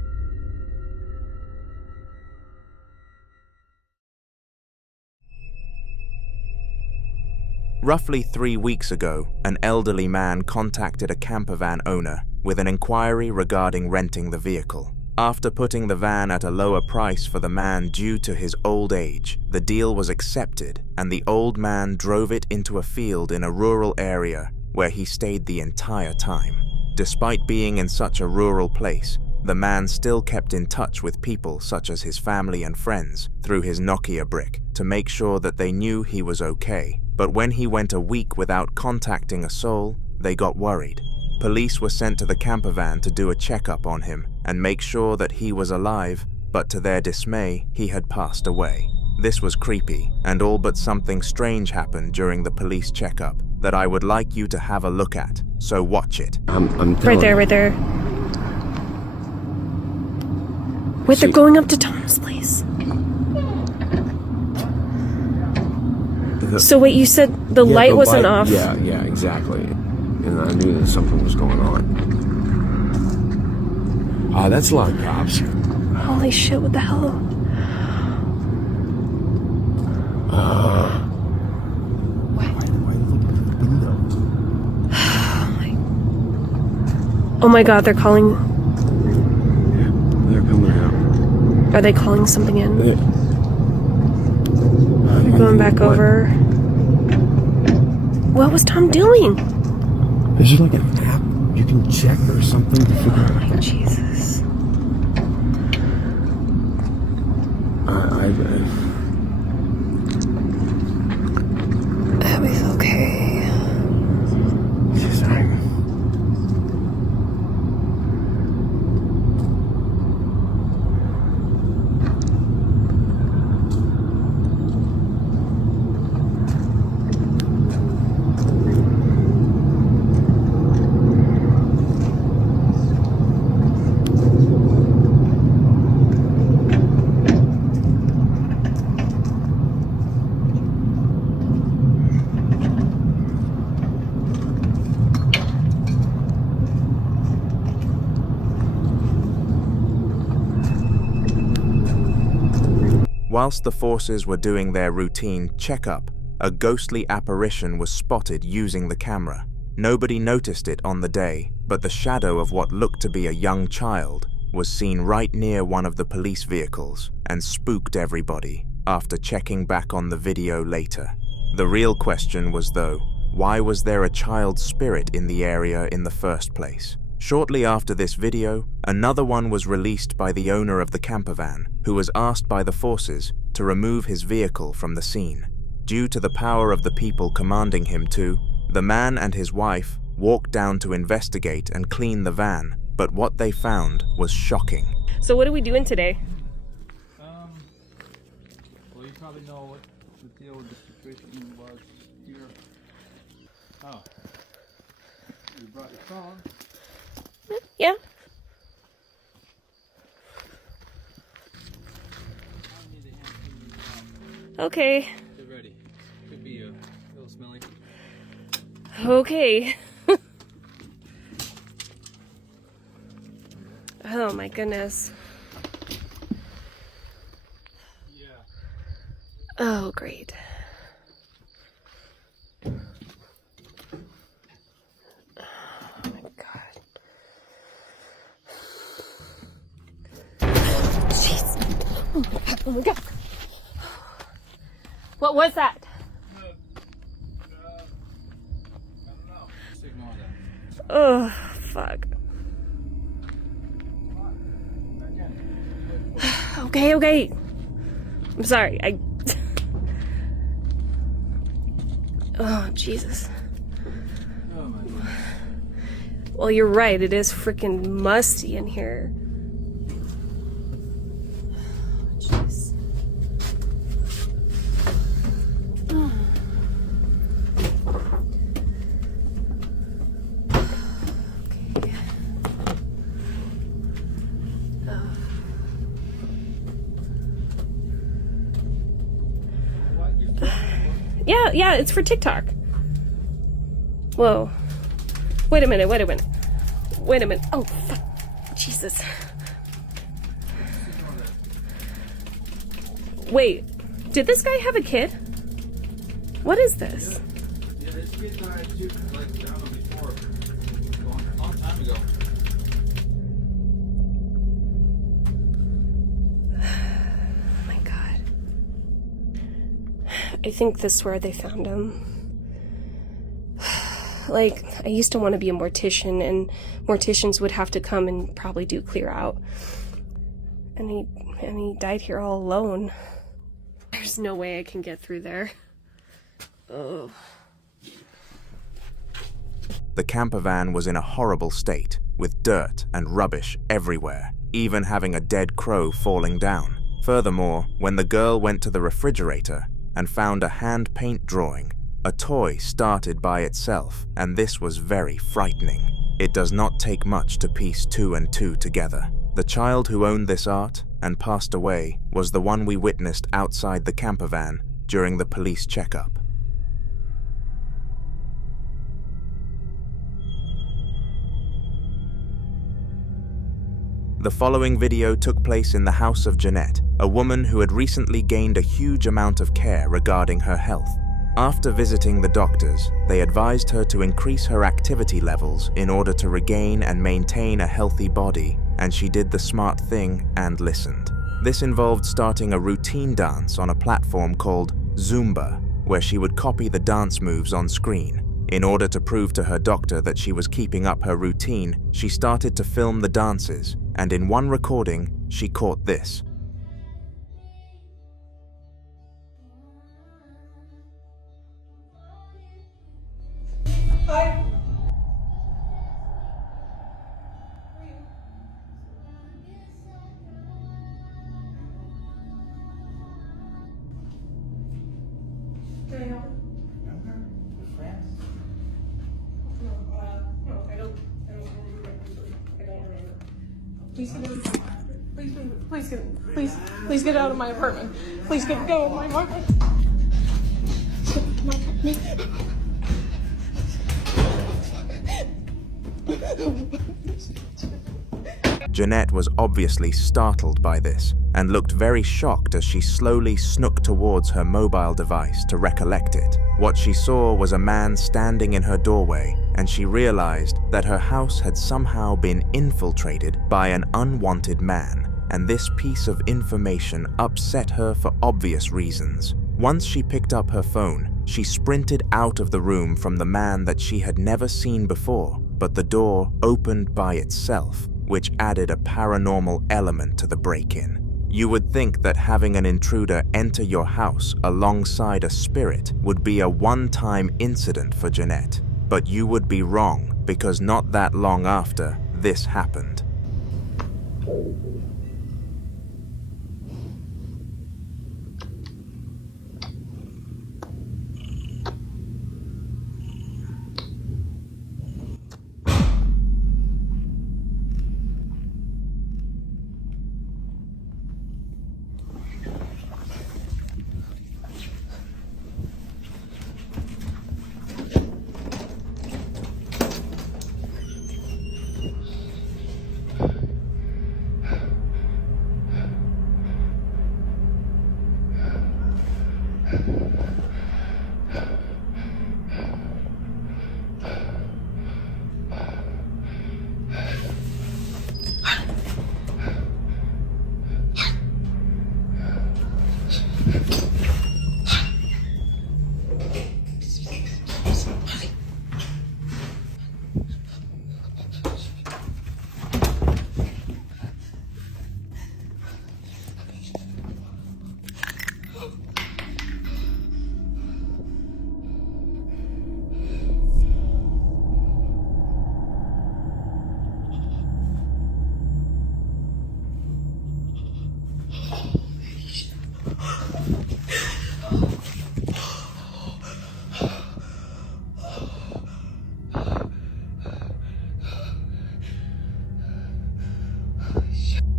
Roughly 3 weeks ago, an elderly man contacted a campervan owner with an inquiry regarding renting the vehicle. After putting the van at a lower price for the man due to his old age, the deal was accepted and the old man drove it into a field in a rural area where he stayed the entire time. Despite being in such a rural place, the man still kept in touch with people such as his family and friends through his Nokia brick to make sure that they knew he was okay. But when he went a week without contacting a soul, they got worried. Police were sent to the campervan to do a checkup on him and make sure that he was alive, but to their dismay, he had passed away. This was creepy, and all but something strange happened during the police checkup that I would like you to have a look at, so watch it. Right there. Wait, they're going up to Tom's place. So wait, you said the light wasn't off? Yeah, exactly. And I knew that something was going on. That's a lot of cops. Holy shit, what the hell? Oh my god, they're calling. They're coming out. Are they calling something in? They're going back over. What was Tom doing? Is there like an app you can check or something to figure out? Oh my Jesus. Abby's okay. Whilst the forces were doing their routine checkup, a ghostly apparition was spotted using the camera. Nobody noticed it on the day, but the shadow of what looked to be a young child was seen right near one of the police vehicles and spooked everybody after checking back on the video later. The real question was, though, why was there a child spirit in the area in the first place? Shortly after this video, another one was released by the owner of the campervan, who was asked by the forces to remove his vehicle from the scene. Due to the power of the people commanding him to, the man and his wife walked down to investigate and clean the van, but what they found was shocking. So what are we doing today? Well, you probably know what the deal with the situation was here. Oh. You brought your phone. Yeah. Okay. Get ready. Could be a little smelly. Okay. Oh my goodness. Yeah. Oh, great. Oh my God. Jeez. Oh my God. Oh my God. What was that? Oh, fuck. Okay. I'm sorry. Oh, Jesus. Oh my God. Well, you're right. It is freaking musty in here. Jeez. Oh. Okay. Yeah, it's for TikTok. Whoa. Wait a minute. Oh, fuck. Jesus. Wait, did this guy have a kid? What is this? Yeah, this kid died too, like, I don't know, before. A long time ago. Oh my God. I think this is where they found him. Like, I used to want to be a mortician, and morticians would have to come and probably do clear out. And he died here all alone. There's no way I can get through there. Oh. The campervan was in a horrible state, with dirt and rubbish everywhere, even having a dead crow falling down. Furthermore, when the girl went to the refrigerator and found a hand paint drawing, a toy started by itself, and this was very frightening. It does not take much to piece 2 and 2 together. The child who owned this art and passed away was the one we witnessed outside the campervan during the police checkup. The following video took place in the house of Janette, a woman who had recently gained a huge amount of care regarding her health. After visiting the doctors, they advised her to increase her activity levels in order to regain and maintain a healthy body, and she did the smart thing and listened. This involved starting a routine dance on a platform called Zumba, where she would copy the dance moves on screen. In order to prove to her doctor that she was keeping up her routine, she started to film the dances, and in one recording, she caught this. Hi. Can I help? No, I don't remember. Please get out of my apartment. Please get out of my apartment. Janette was obviously startled by this and looked very shocked as she slowly snooked towards her mobile device to recollect it. What she saw was a man standing in her doorway, and she realized that her house had somehow been infiltrated by an unwanted man, and this piece of information upset her for obvious reasons. Once she picked up her phone, she sprinted out of the room from the man that she had never seen before, but the door opened by itself, which added a paranormal element to the break-in. You would think that having an intruder enter your house alongside a spirit would be a one-time incident for Janette, but you would be wrong, because not that long after, this happened.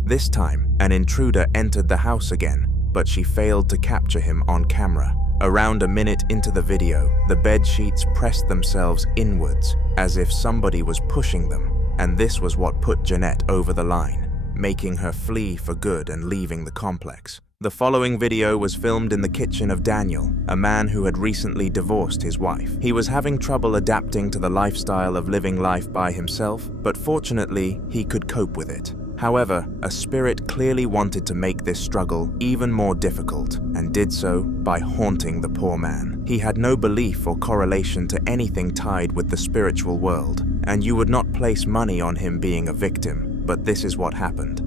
This time, an intruder entered the house again, but she failed to capture him on camera. Around a minute into the video, the bed sheets pressed themselves inwards, as if somebody was pushing them, and this was what put Janette over the line, making her flee for good and leaving the complex. The following video was filmed in the kitchen of Daniel, a man who had recently divorced his wife. He was having trouble adapting to the lifestyle of living life by himself, but fortunately, he could cope with it. However, a spirit clearly wanted to make this struggle even more difficult, and did so by haunting the poor man. He had no belief or correlation to anything tied with the spiritual world, and you would not place money on him being a victim, but this is what happened.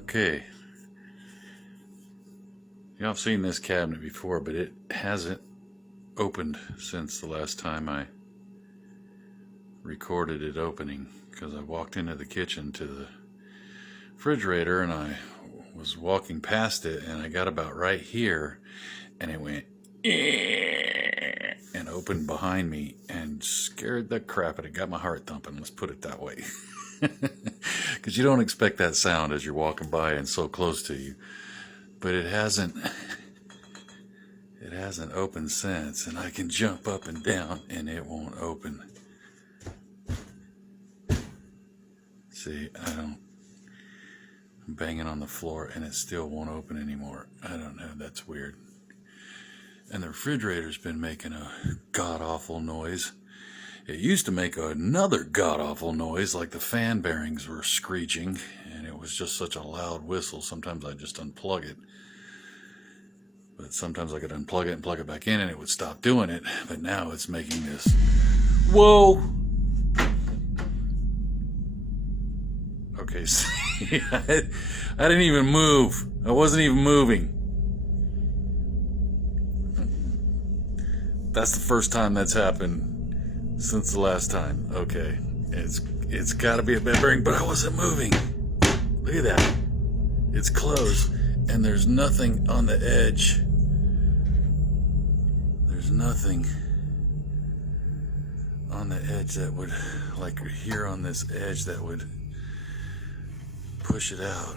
Okay. I've seen this cabinet before, but it hasn't opened since the last time I recorded it opening, because I walked into the kitchen to the refrigerator and I was walking past it and I got about right here and it went and opened behind me and scared the crap out of it. Got my heart thumping, let's put it that way. Because you don't expect that sound as you're walking by and so close to you. But it hasn't opened since, and I can jump up and down and it won't open. See, I'm banging on the floor and it still won't open anymore. I don't know, that's weird. And the refrigerator's been making a god-awful noise. It used to make another god-awful noise, like the fan bearings were screeching, and it was just such a loud whistle. Sometimes I'd just unplug it. But sometimes I could unplug it and plug it back in and it would stop doing it. But now it's making this, whoa! Okay, see, I didn't even move. I wasn't even moving. That's the first time that's happened since the last time. Okay, it's got to be a bed bearing, but I wasn't moving. Look at that. It's closed, and there's nothing on the edge. There's nothing on the edge that would, like here on this edge, that would push it out.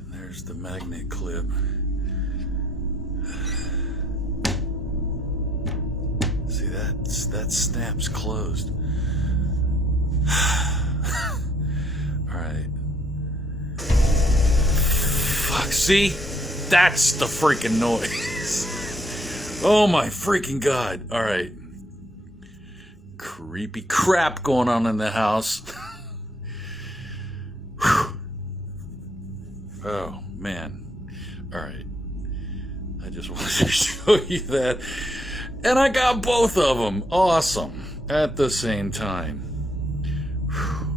And there's the magnet clip. See, that that snap's closed. Alright. Fuck, see? That's the freaking noise. Oh my freaking god. Alright. Creepy crap going on in the house. Oh, man. Alright. I just wanted to show you that. And I got both of them. Awesome. At the same time. Whew.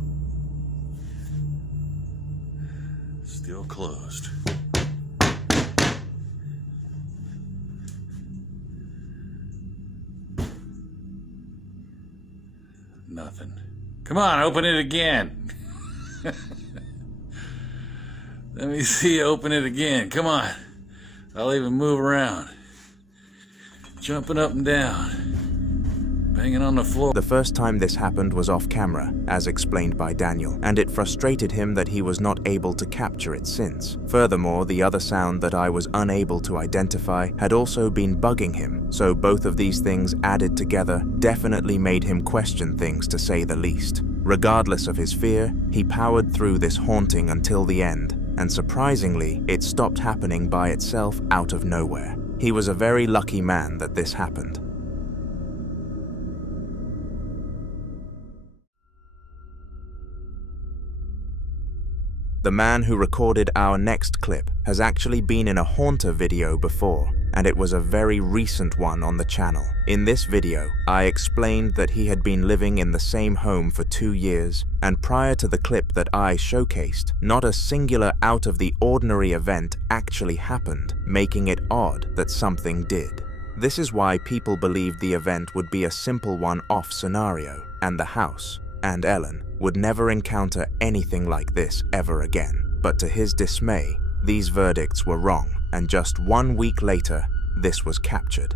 Still closed. Nothing. Come on, open it again. Let me see you open it again. Come on. I'll even move around. Jumping up and down. Banging on the floor. The first time this happened was off camera, as explained by Daniel, and it frustrated him that he was not able to capture it since. Furthermore, the other sound that I was unable to identify had also been bugging him, so both of these things added together definitely made him question things, to say the least. Regardless of his fear, he powered through this haunting until the end, and surprisingly, it stopped happening by itself out of nowhere. He was a very lucky man that this happened. The man who recorded our next clip has actually been in a haunter video before, and it was a very recent one on the channel. In this video, I explained that he had been living in the same home for 2 years, and prior to the clip that I showcased, not a singular out-of-the-ordinary event actually happened, making it odd that something did. This is why people believed the event would be a simple one-off scenario, and the house, and Ellen, would never encounter anything like this ever again. But to his dismay, these verdicts were wrong, and just 1 week later, this was captured.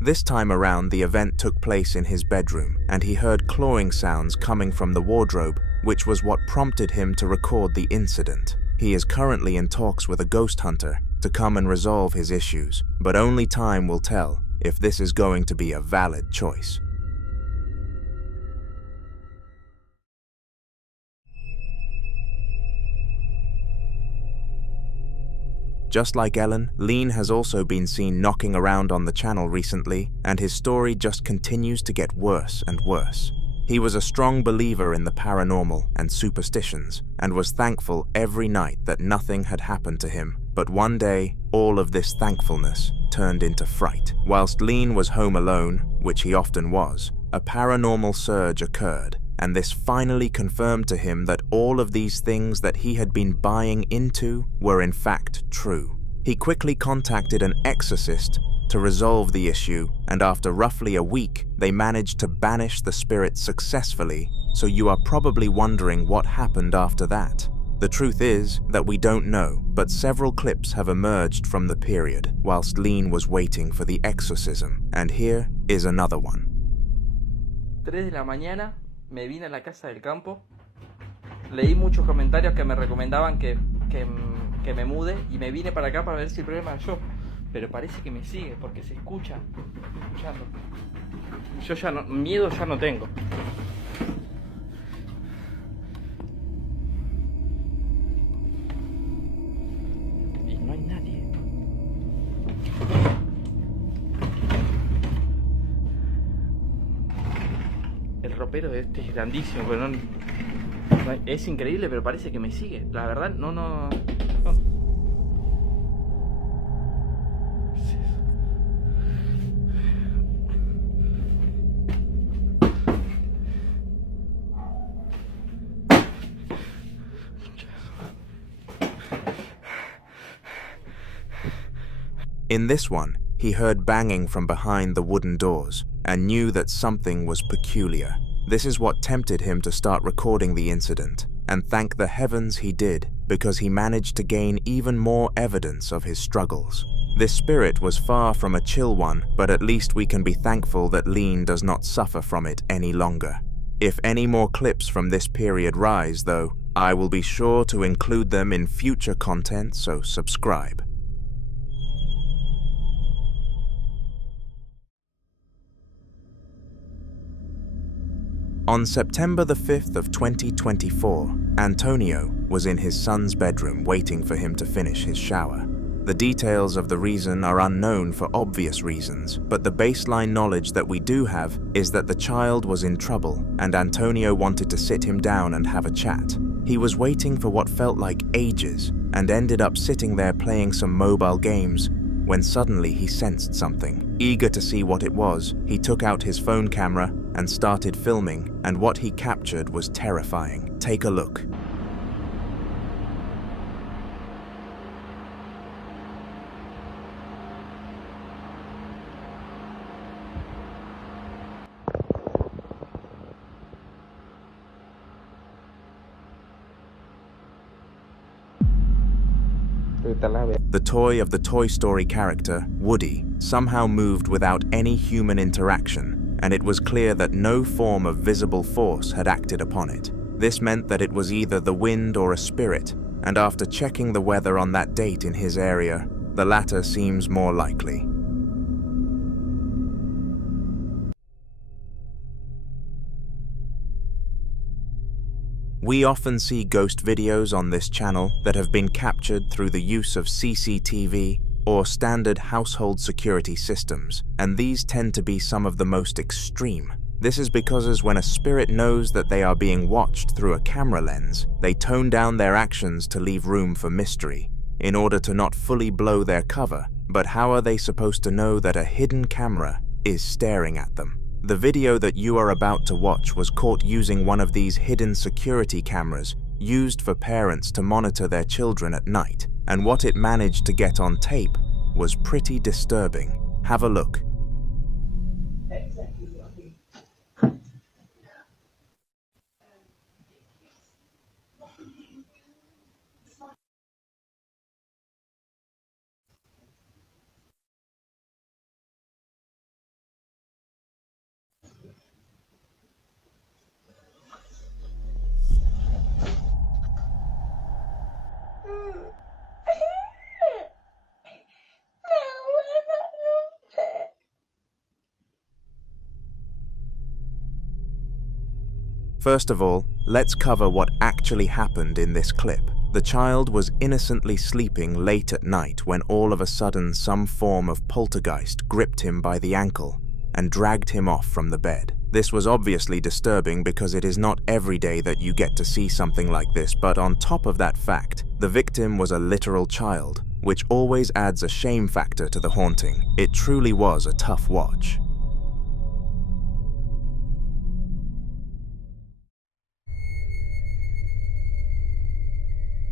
This time around, the event took place in his bedroom, and he heard clawing sounds coming from the wardrobe, which was what prompted him to record the incident. He is currently in talks with a ghost hunter to come and resolve his issues, but only time will tell if this is going to be a valid choice. Just like Ellen, Lean has also been seen knocking around on the channel recently, and his story just continues to get worse and worse. He was a strong believer in the paranormal and superstitions, and was thankful every night that nothing had happened to him. But one day, all of this thankfulness turned into fright. Whilst Lean was home alone, which he often was, a paranormal surge occurred, and this finally confirmed to him that all of these things that he had been buying into were in fact true. He quickly contacted an exorcist to resolve the issue, and after roughly a week, they managed to banish the spirit successfully, so you are probably wondering what happened after that. The truth is that we don't know, but several clips have emerged from the period whilst Lean was waiting for the exorcism, and here is another one. 3 de la mañana, me vine a la casa del campo, leí muchos comentarios que me recomendaban que me mude y me vine para acá para ver si el problema era yo, pero parece que me sigue porque se escucha, escuchando. Yo ya no, miedo ya no tengo. Y no hay nadie. El ropero de este es grandísimo, pero no es increíble, pero parece que me sigue. La verdad, no. In this one, he heard banging from behind the wooden doors and knew that something was peculiar. This is what tempted him to start recording the incident, and thank the heavens he did, because he managed to gain even more evidence of his struggles. This spirit was far from a chill one, but at least we can be thankful that Lean does not suffer from it any longer. If any more clips from this period rise, though, I will be sure to include them in future content, so subscribe. On September the 5th of 2024, Antonio was in his son's bedroom waiting for him to finish his shower. The details of the reason are unknown for obvious reasons, but the baseline knowledge that we do have is that the child was in trouble and Antonio wanted to sit him down and have a chat. He was waiting for what felt like ages and ended up sitting there playing some mobile games when suddenly he sensed something. Eager to see what it was, he took out his phone camera and started filming, and what he captured was terrifying. Take a look. The toy of the Toy Story character, Woody, somehow moved without any human interaction, and it was clear that no form of visible force had acted upon it. This meant that it was either the wind or a spirit, and after checking the weather on that date in his area, the latter seems more likely. We often see ghost videos on this channel that have been captured through the use of CCTV or standard household security systems, and these tend to be some of the most extreme. This is because when a spirit knows that they are being watched through a camera lens, they tone down their actions to leave room for mystery, in order to not fully blow their cover. But how are they supposed to know that a hidden camera is staring at them? The video that you are about to watch was caught using one of these hidden security cameras used for parents to monitor their children at night, and what it managed to get on tape was pretty disturbing. Have a look. First of all, let's cover what actually happened in this clip. The child was innocently sleeping late at night when all of a sudden some form of poltergeist gripped him by the ankle and dragged him off from the bed. This was obviously disturbing because it is not every day that you get to see something like this, but on top of that fact, the victim was a literal child, which always adds a shame factor to the haunting. It truly was a tough watch.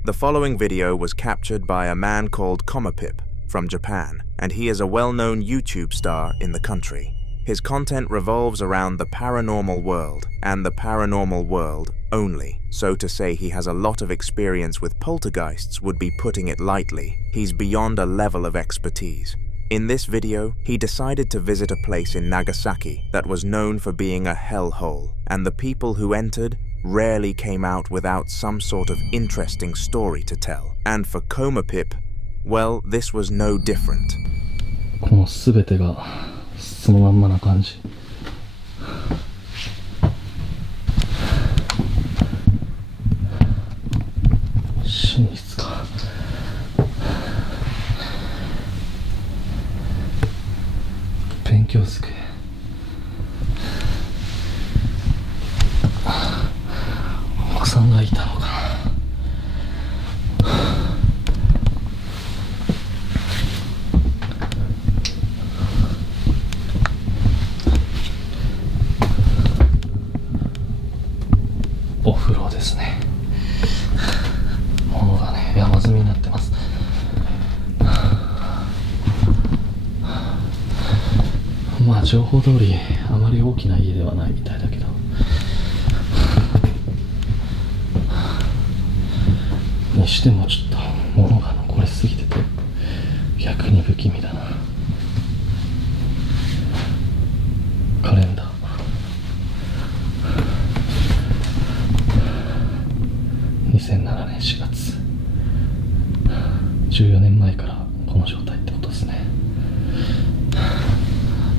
The following video was captured by a man called Komapip from Japan, and he is a well-known YouTube star in the country. His content revolves around the paranormal world, and the paranormal world only, so to say he has a lot of experience with poltergeists would be putting it lightly. He's beyond a level of expertise. In this video, he decided to visit a place in Nagasaki that was known for being a hellhole, and the people who entered rarely came out without some sort of interesting story to tell. And for Coma Pip, well, this was no different. この全てがそのまんまな感じ。真実か。勉強机。奥さんがいたのかな。お風呂ですね。物がね、山積みになってます。まあ情報通りあまり大きな家ではないみたいだけど、にしてもちょっと物が残りすぎてて逆に不気味だな。カレンダー、2007年4月、14年前からこの状態ってことですね。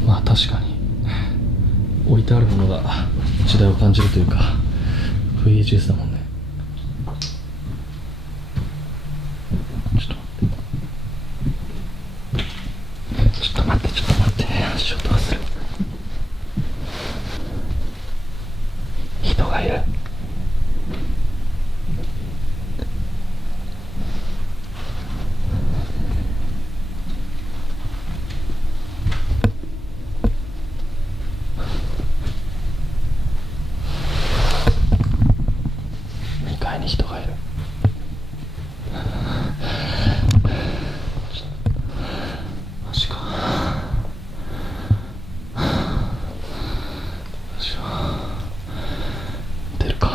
まあ確かに置いてあるものが時代を感じるというか VHS だもんね。ちょっと待って足音がする。人がいる。人がいる。マジか。どうしよう。出るか。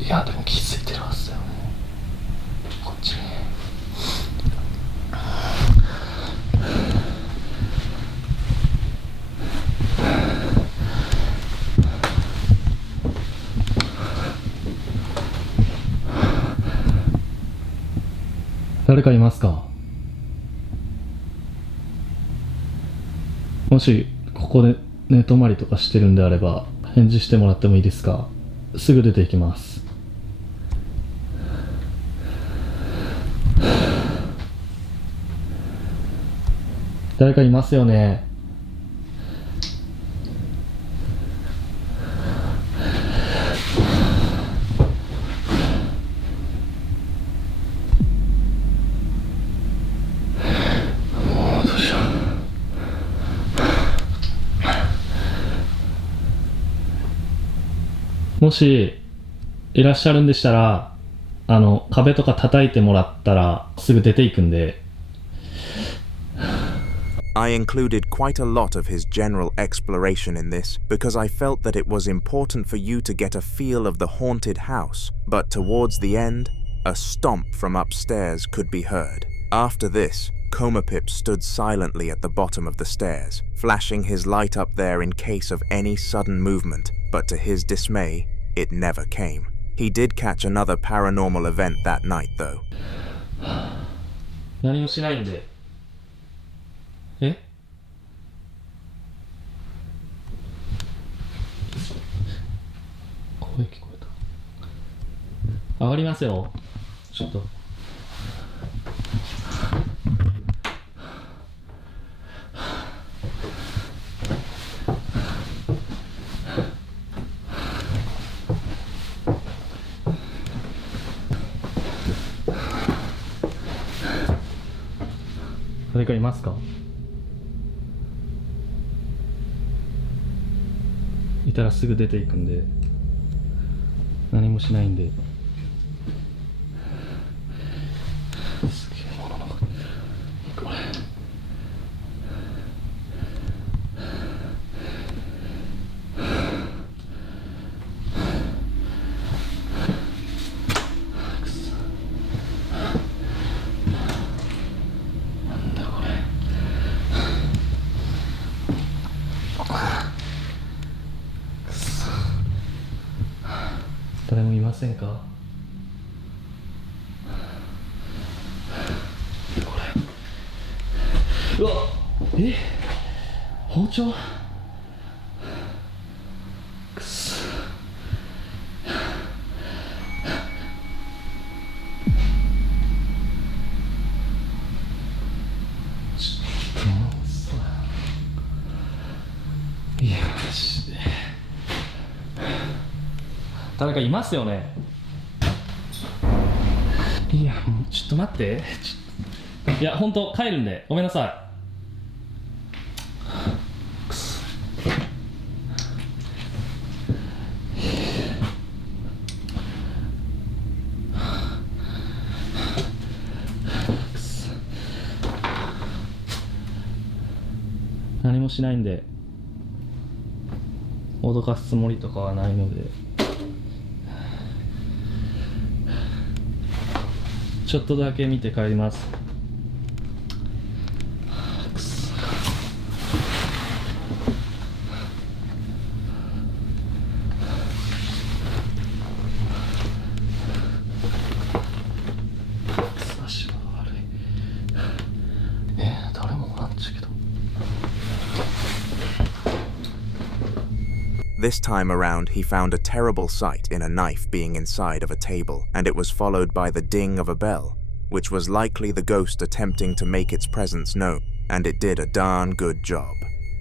いやでも気づいてるはずだよね。こっちに。誰かいますか？もしここで寝泊まりとかしてるんであれば返事してもらってもいいですか？すぐ出ていきます。誰かいますよね？もしいらっしゃるんでしたら、壁とか叩いてもらったらすぐ出ていくんで。I included quite a lot of his general exploration in this because I felt that it was important for you to get a feel of the haunted house, but towards the end, a stomp from upstairs could be heard. After this, Coma Pip stood silently at the bottom of the stairs, flashing his light up there in case of any sudden movement, but to his dismay, it never came. He did catch another paranormal event that night, though. 何もしないんで。え？声聞こえた。上がりますよ。ちょっと。誰かいますか？いたらすぐ出ていくんで、何もしないんで。すげえものがこれ。ませんか？これ。うわ！え？包丁？くそ。いやマジで誰かいますよね。いやもうちょっと待って、いやほんと帰るんでごめんなさい。くそ。何もしないんで脅かすつもりとかはないので、ちょっとだけ見て帰ります。くそ。足が悪い。誰もおらんちゃけど。This time around, he found a terrible sight in a knife being inside of a table, and it was followed by the ding of a bell, which was likely the ghost attempting to make its presence known, and it did a darn good job.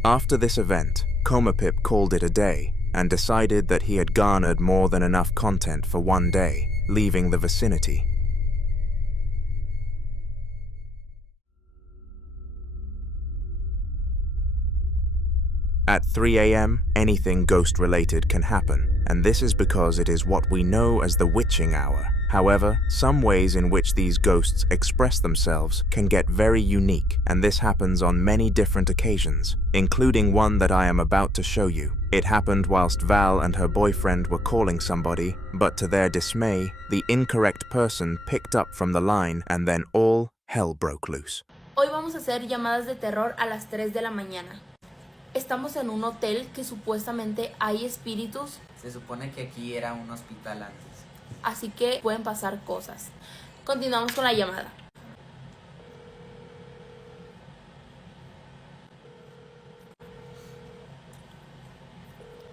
After this event, Comapip called it a day, and decided that he had garnered more than enough content for one day, leaving the vicinity. At 3 a.m., anything ghost-related can happen, and this is because it is what we know as the witching hour. However, some ways in which these ghosts express themselves can get very unique, and this happens on many different occasions, including one that I am about to show you. It happened whilst Val and her boyfriend were calling somebody, but to their dismay, the incorrect person picked up from the line and then all hell broke loose. Hoy vamos a hacer llamadas de terror a las 3 de la mañana. Estamos en un hotel que supuestamente hay espíritus. Se supone que aquí era un hospital antes. Así que pueden pasar cosas. Continuamos con la llamada.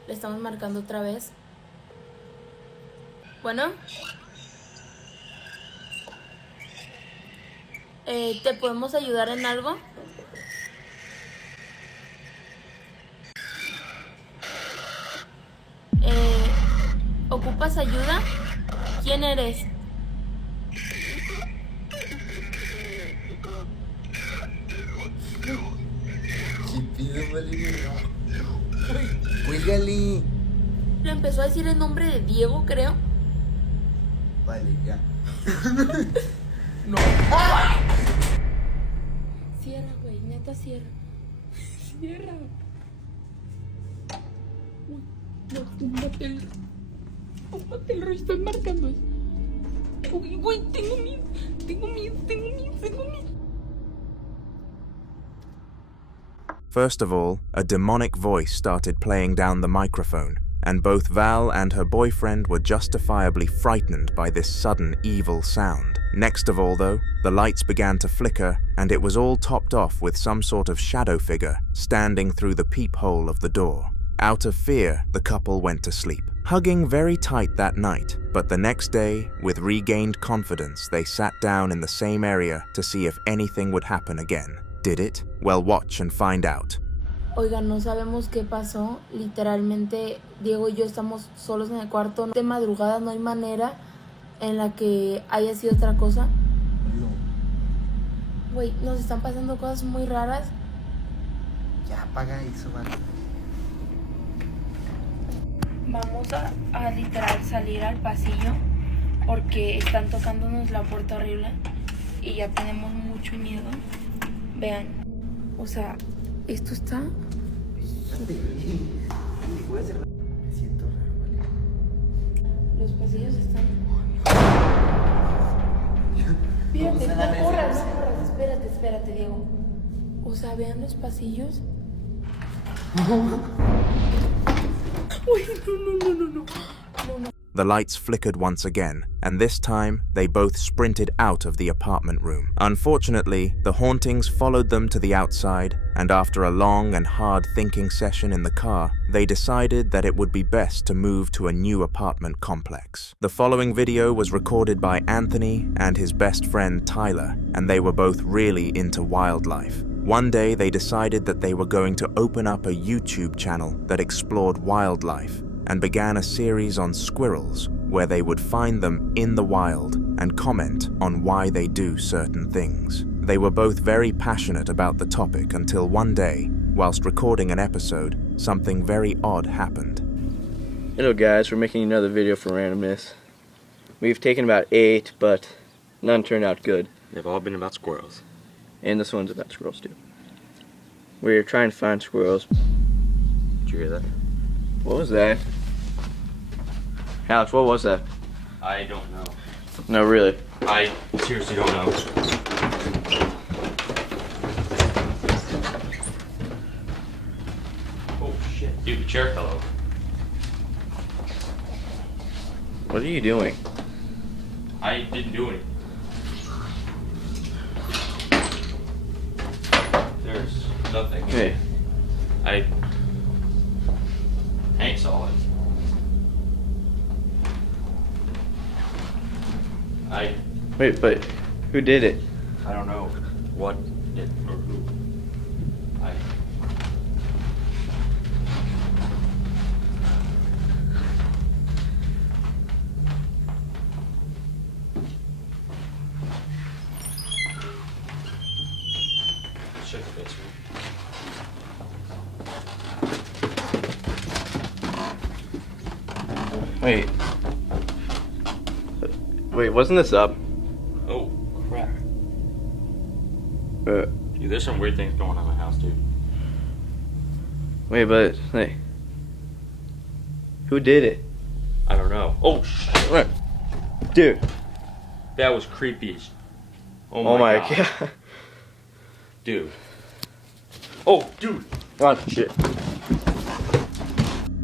Le estamos marcando otra vez. Bueno. ¿Te podemos ayudar en algo? ¿Ocupas ayuda? ¿Quién eres? ¿Qué pido, Valeria? ¡Cuélgale! Le empezó a decir el nombre de Diego, creo. Vale, ya. No. Cierra, güey, neta, cierra. Cierra. Uy, no, túmbate el rollo, estoy marcando eso. Uy, güey, tengo miedo. First of all, a demonic voice started playing down the microphone, and both Val and her boyfriend were justifiably frightened by this sudden evil sound. Next of all, though, the lights began to flicker, and it was all topped off with some sort of shadow figure standing through the peephole of the door. Out of fear, the couple went to sleep, hugging very tight that night, but the next day, with regained confidence, they sat down in the same area to see if anything would happen again. Did it? Well, watch and find out. Oigan, no sabemos qué pasó. Literalmente, Diego y yo estamos solos en el cuarto. De madrugada no hay manera en la que haya sido otra cosa. Güey, nos están pasando cosas muy raras. Ya apaga eso, vale. Vamos a literal salir al pasillo porque están tocándonos la puerta horrible y ya tenemos mucho miedo. Vean, o sea, esto está... Me siento raro, vale. Los pasillos están... Espérate, no corras, espérate, Diego. O sea, vean los pasillos. Uy, no. The lights flickered once again, and this time they both sprinted out of the apartment room. Unfortunately, the hauntings followed them to the outside, and after a long and hard thinking session in the car, they decided that it would be best to move to a new apartment complex. The following video was recorded by Anthony and his best friend Tyler, and they were both really into wildlife. One day they decided that they were going to open up a YouTube channel that explored wildlife, and began a series on squirrels where they would find them in the wild and comment on why they do certain things. They were both very passionate about the topic until one day, whilst recording an episode, something very odd happened. Hello guys, we're making another video for randomness. We've taken about 8, but none turned out good. They've all been about squirrels. And this one's about squirrels too. We're trying to find squirrels. Did you hear that? What was that? Alex, what was that? I don't know. No, really. I seriously don't know. Oh shit. Dude, the chair fell over. What are you doing? I didn't do anything. There's nothing. Hey. Hank saw it. Wait, but who did it? I don't know what did or who. Check the basement. Wait, wasn't this up? Oh, crap. Dude, there's some weird things going on in my house, dude. Wait, but, who did it? I don't know. Oh, shit. What? Dude. That was creepy as... Oh my god. Dude. Oh, dude. Oh, shit.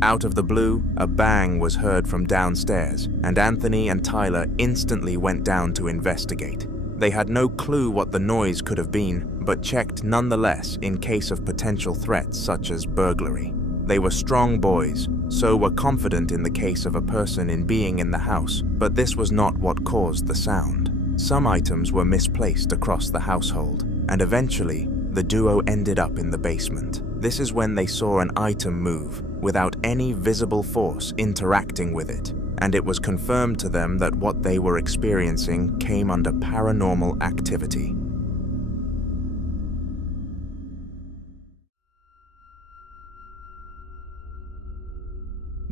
Out of the blue, a bang was heard from downstairs, and Anthony and Tyler instantly went down to investigate. They had no clue what the noise could have been, but checked nonetheless in case of potential threats such as burglary. They were strong boys, so were confident in the case of a person in being in the house, but this was not what caused the sound. Some items were misplaced across the household, and eventually, the duo ended up in the basement. This is when they saw an item move, without any visible force interacting with it, and it was confirmed to them that what they were experiencing came under paranormal activity.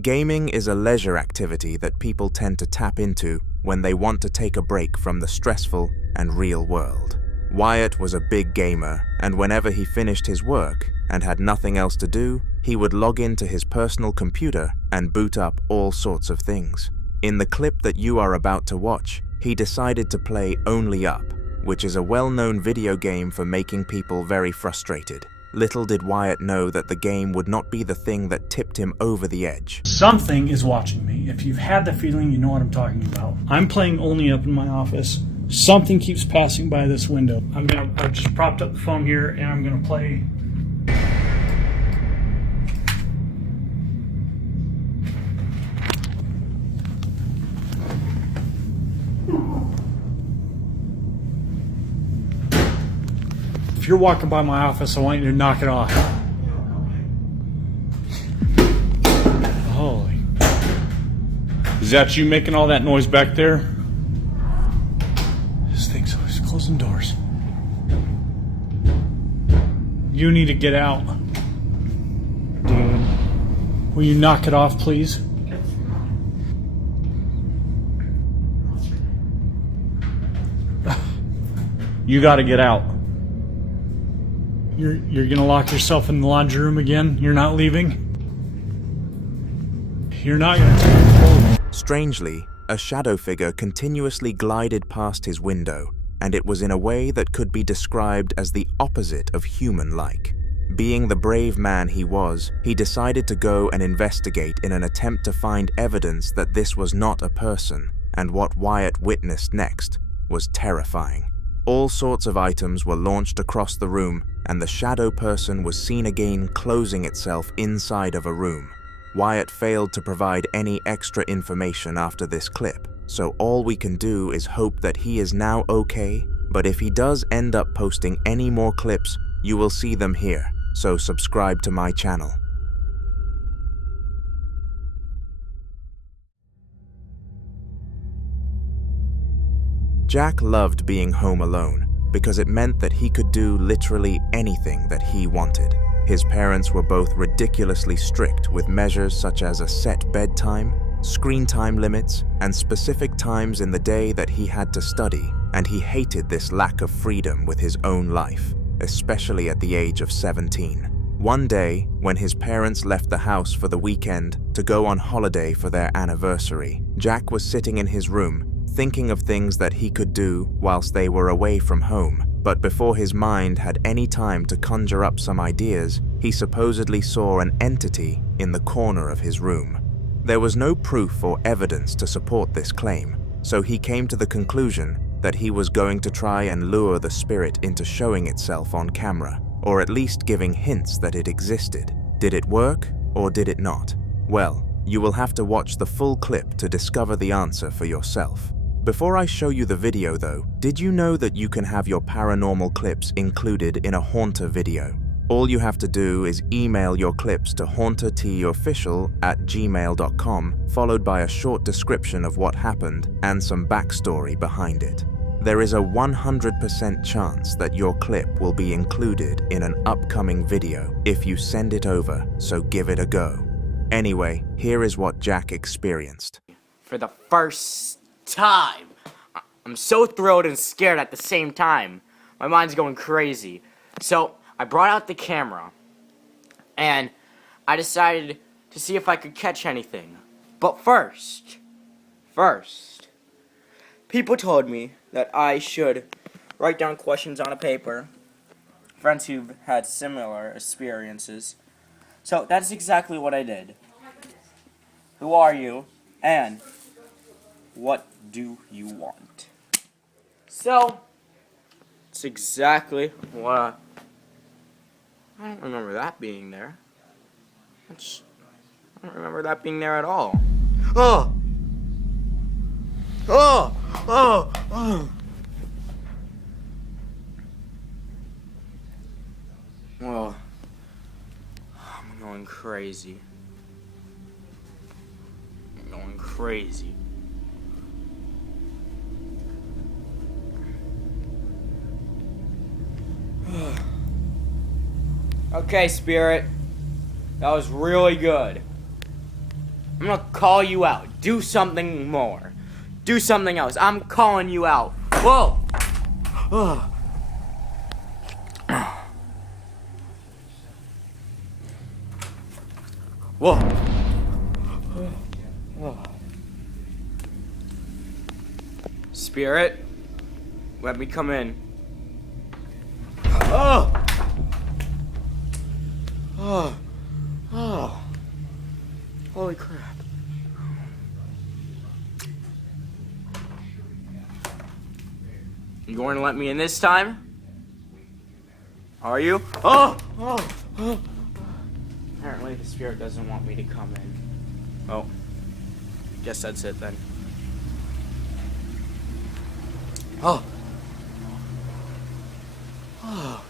Gaming is a leisure activity that people tend to tap into when they want to take a break from the stressful and real world. Wyatt was a big gamer, and whenever he finished his work and had nothing else to do, he would log into his personal computer and boot up all sorts of things. In the clip that you are about to watch, he decided to play Only Up, which is a well-known video game for making people very frustrated. Little did Wyatt know that the game would not be the thing that tipped him over the edge. Something is watching me. If you've had the feeling, you know what I'm talking about. I'm playing Only Up in my office. Something keeps passing by this window. I've just propped up the phone here and I'm gonna play. If you're walking by my office, I want you to knock it off. Holy. Is that you making all that noise back there? This thing's always closing doors. You need to get out. Dude. Will you knock it off, please? You gotta get out. You're gonna lock yourself in the laundry room again? You're not leaving? You're not gonna take it. Strangely, a shadow figure continuously glided past his window, and it was in a way that could be described as the opposite of human-like. Being the brave man he was, he decided to go and investigate in an attempt to find evidence that this was not a person, and what Wyatt witnessed next was terrifying. All sorts of items were launched across the room, and the shadow person was seen again closing itself inside of a room. Wyatt failed to provide any extra information after this clip, so all we can do is hope that he is now okay, but if he does end up posting any more clips, you will see them here, so subscribe to my channel. Jack loved being home alone because it meant that he could do literally anything that he wanted. His parents were both ridiculously strict with measures such as a set bedtime, screen time limits, and specific times in the day that he had to study, and he hated this lack of freedom with his own life, especially at the age of 17. One day, when his parents left the house for the weekend to go on holiday for their anniversary, Jack was sitting in his room thinking of things that he could do whilst they were away from home, but before his mind had any time to conjure up some ideas, he supposedly saw an entity in the corner of his room. There was no proof or evidence to support this claim, so he came to the conclusion that he was going to try and lure the spirit into showing itself on camera, or at least giving hints that it existed. Did it work, or did it not? Well, you will have to watch the full clip to discover the answer for yourself. Before I show you the video though, did you know that you can have your paranormal clips included in a Haunter video? All you have to do is email your clips to hauntertofficial@gmail.com, followed by a short description of what happened and some backstory behind it. There is a 100% chance that your clip will be included in an upcoming video if you send it over, so give it a go. Anyway, here is what Jack experienced. For the first time, I'm so thrilled and scared at the same time. My mind's going crazy. So I brought out the camera and I decided to see if I could catch anything. But first, people told me that I should write down questions on a paper. Friends who've had similar experiences. So that's exactly what I did. Who are you? And what do you want? So, it's exactly what I don't remember that being there. I don't remember that being there at all. Oh! Oh! Oh! Oh! Oh. I'm going crazy. I'm going crazy. Okay, Spirit. That was really good. I'm gonna call you out. Do something more. Do something else. I'm calling you out. Whoa! Oh. Whoa! Oh. Spirit, let me come in. Oh! Oh. Oh. Holy crap. You going to let me in this time? Are you? Oh! Oh! Oh! Apparently the spirit doesn't want me to come in. Oh. Guess that's it then. Oh! Oh.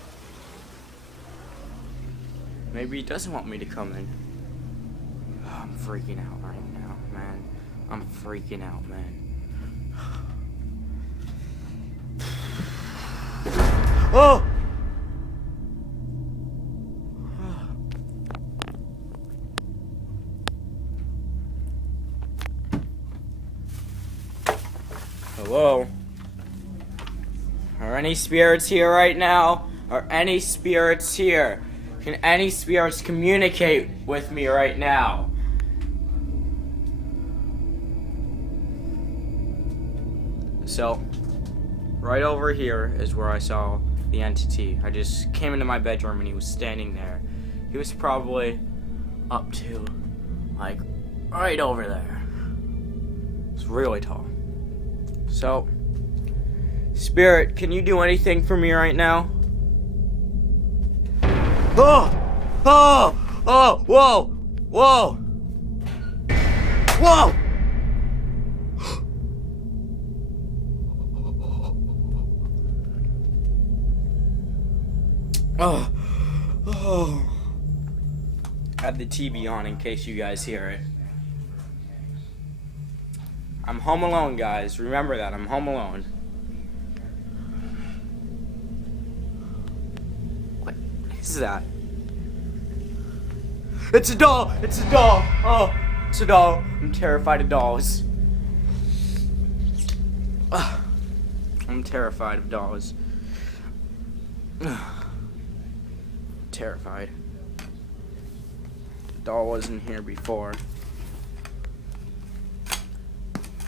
Maybe he doesn't want me to come in. Oh, I'm freaking out right now, man. I'm freaking out, man. Oh! Hello? Are any spirits here right now? Are any spirits here? Can any spirits communicate with me right now? So, right over here is where I saw the entity. I just came into my bedroom and he was standing there. He was probably up to, like, right over there. It's really tall. So, Spirit, can you do anything for me right now? Oh! Oh! Oh! Whoa! Whoa! Whoa! Oh! Oh! I have the TV on in case you guys hear it. I'm home alone, guys. Remember that. I'm home alone. What is that? It's a doll! It's a doll! Oh, it's a doll. I'm terrified of dolls. I'm terrified of dolls. Terrified. The doll wasn't here before.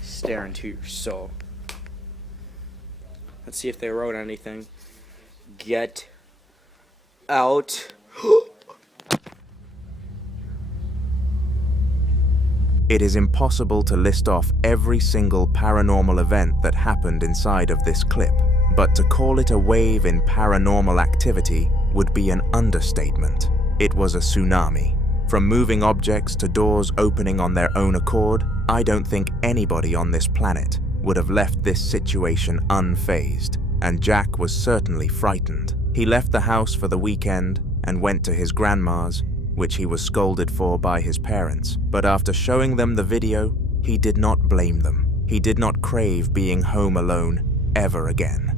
Stare into your soul. Let's see if they wrote anything. Get out. It is impossible to list off every single paranormal event that happened inside of this clip, but to call it a wave in paranormal activity would be an understatement. It was a tsunami. From moving objects to doors opening on their own accord, I don't think anybody on this planet would have left this situation unfazed, and Jack was certainly frightened. He left the house for the weekend and went to his grandma's, which he was scolded for by his parents, but after showing them the video, he did not blame them. He did not crave being home alone ever again.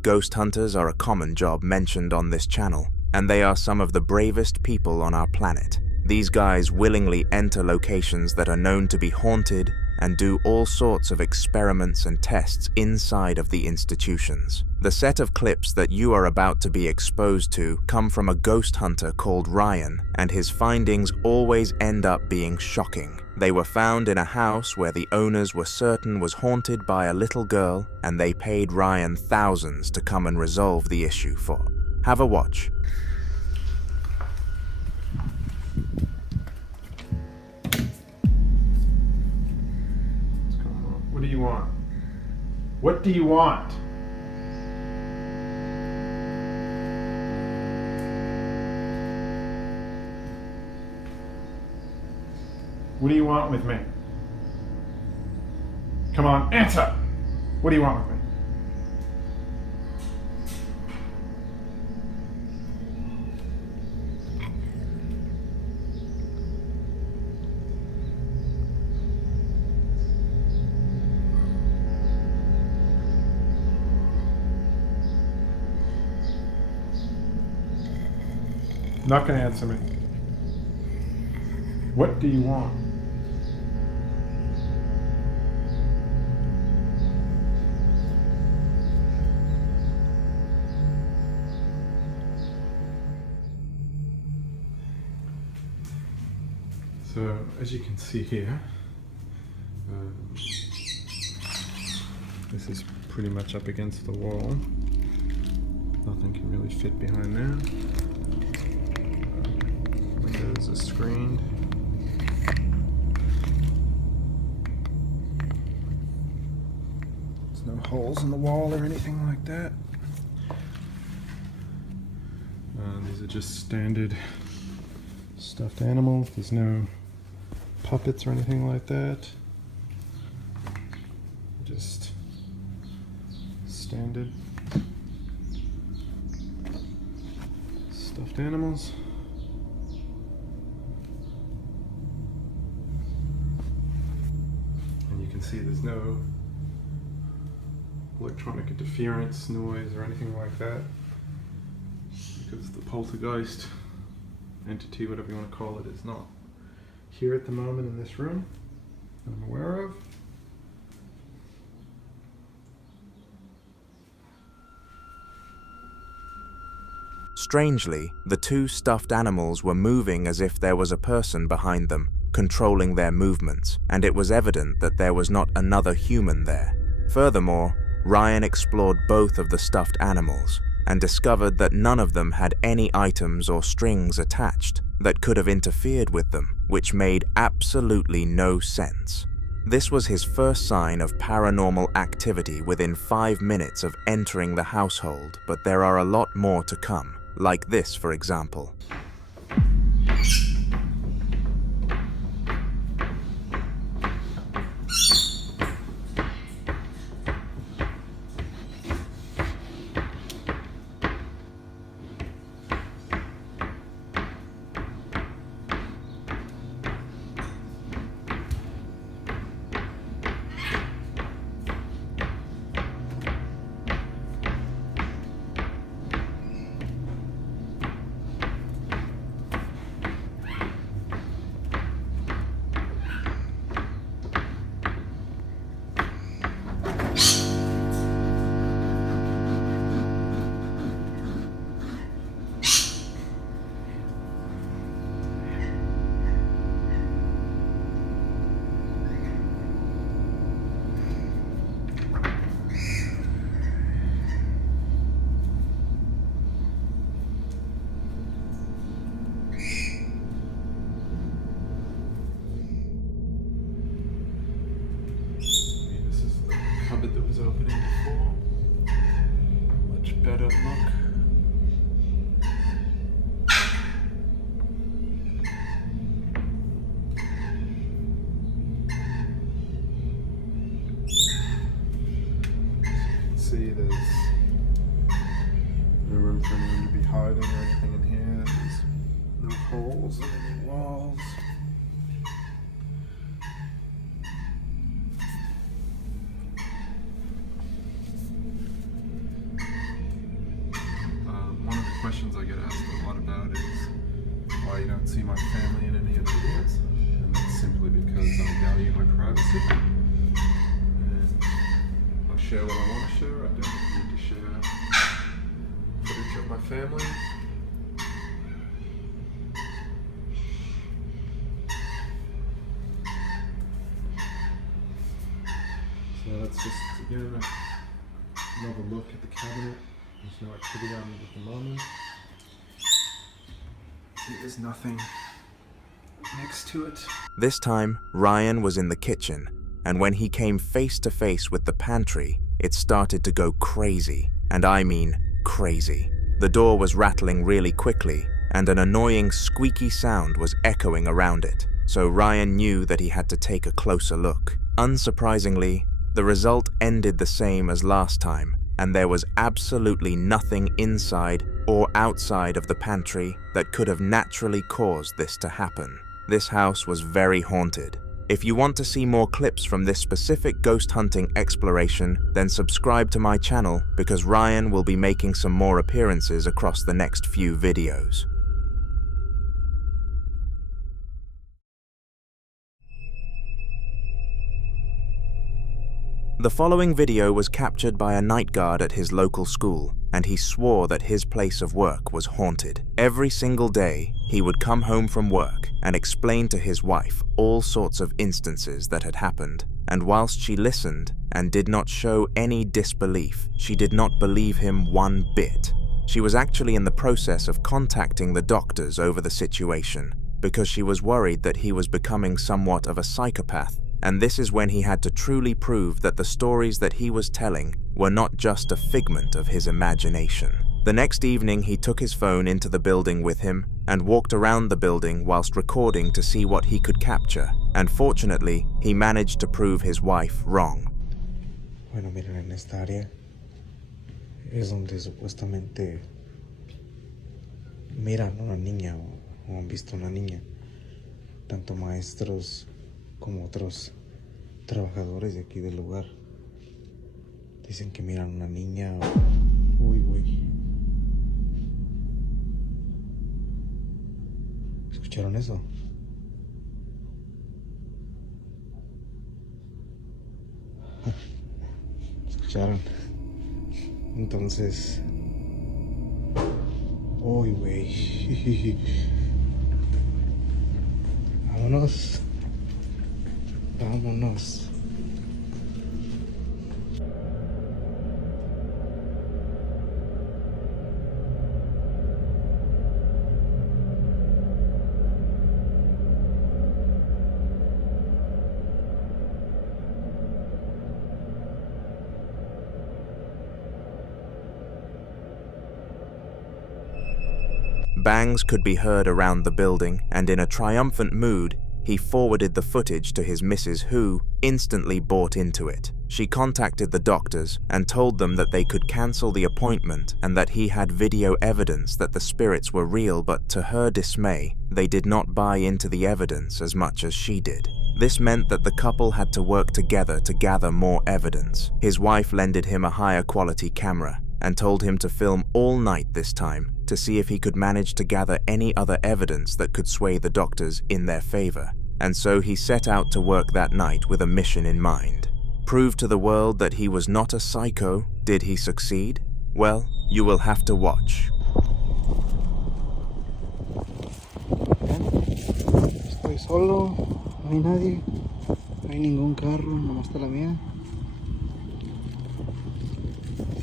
Ghost hunters are a common job mentioned on this channel, and they are some of the bravest people on our planet. These guys willingly enter locations that are known to be haunted and do all sorts of experiments and tests inside of the institutions. The set of clips that you are about to be exposed to come from a ghost hunter called Ryan, and his findings always end up being shocking. They were found in a house where the owners were certain was haunted by a little girl, and they paid Ryan thousands to come and resolve the issue for. Have a watch. What do you want? What do you want? What do you want with me? Come on, answer! What do you want with me? Not gonna answer me. What do you want? So, as you can see here, this is pretty much up against the wall. Nothing can really fit behind there. Windows are screened. There's no holes in the wall or anything like that. These are just standard stuffed animals. There's no puppets or anything like that. Just standard stuffed animals. And you can see there's no electronic interference, noise, or anything like that, because the poltergeist entity, whatever you want to call it, is not here at the moment in this room that I'm aware of. Strangely, the two stuffed animals were moving as if there was a person behind them, controlling their movements, and it was evident that there was not another human there. Furthermore, Ryan explored both of the stuffed animals and discovered that none of them had any items or strings attached that could have interfered with them, which made absolutely no sense. This was his first sign of paranormal activity within 5 minutes of entering the household, but there are a lot more to come, like this for example. Cupboard that was opening before. Much better look. See, there's no room for anyone to be hiding or anything in here. There's no holes in any walls. One of the questions I get asked a lot about is why you don't see my family in any of the videos, and that's simply because I value my privacy. And I share what I want to share. I don't need to share footage of my family. So that's just, again, another look at the cabinet. There's no activity on it at the moment. See, there's nothing next to it. This time, Ryan was in the kitchen, and when he came face to face with the pantry, it started to go crazy, and I mean crazy. The door was rattling really quickly, and an annoying squeaky sound was echoing around it, so Ryan knew that he had to take a closer look. Unsurprisingly, the result ended the same as last time, and there was absolutely nothing inside or outside of the pantry that could have naturally caused this to happen. This house was very haunted. If you want to see more clips from this specific ghost hunting exploration, then subscribe to my channel because Ryan will be making some more appearances across the next few videos. The following video was captured by a night guard at his local school, and he swore that his place of work was haunted. Every single day, he would come home from work and explain to his wife all sorts of instances that had happened, and whilst she listened and did not show any disbelief, she did not believe him one bit. She was actually in the process of contacting the doctors over the situation, because she was worried that he was becoming somewhat of a psychopath. And this is when he had to truly prove that the stories that he was telling were not just a figment of his imagination. The next evening, he took his phone into the building with him and walked around the building whilst recording to see what he could capture. And fortunately, he managed to prove his wife wrong. Bueno, miren, en esta área es donde supuestamente miran una niña o han visto una niña. Tanto maestros como otros trabajadores de aquí del lugar dicen que miran una niña. Uy, güey. ¿Escucharon eso? ¿Escucharon? Entonces... Uy, güey. Vámonos. Vámonos. Bangs could be heard around the building, and in a triumphant mood, he forwarded the footage to his missus who instantly bought into it. She contacted the doctors and told them that they could cancel the appointment and that he had video evidence that the spirits were real, but to her dismay, they did not buy into the evidence as much as she did. This meant that the couple had to work together to gather more evidence. His wife lended him a higher quality camera and told him to film all night this time to see if he could manage to gather any other evidence that could sway the doctors in their favor. And so he set out to work that night with a mission in mind. Prove to the world that he was not a psycho. Did he succeed? Well, you will have to watch. Estoy solo, no hay nadie, no hay ningún carro, nomás está la mía.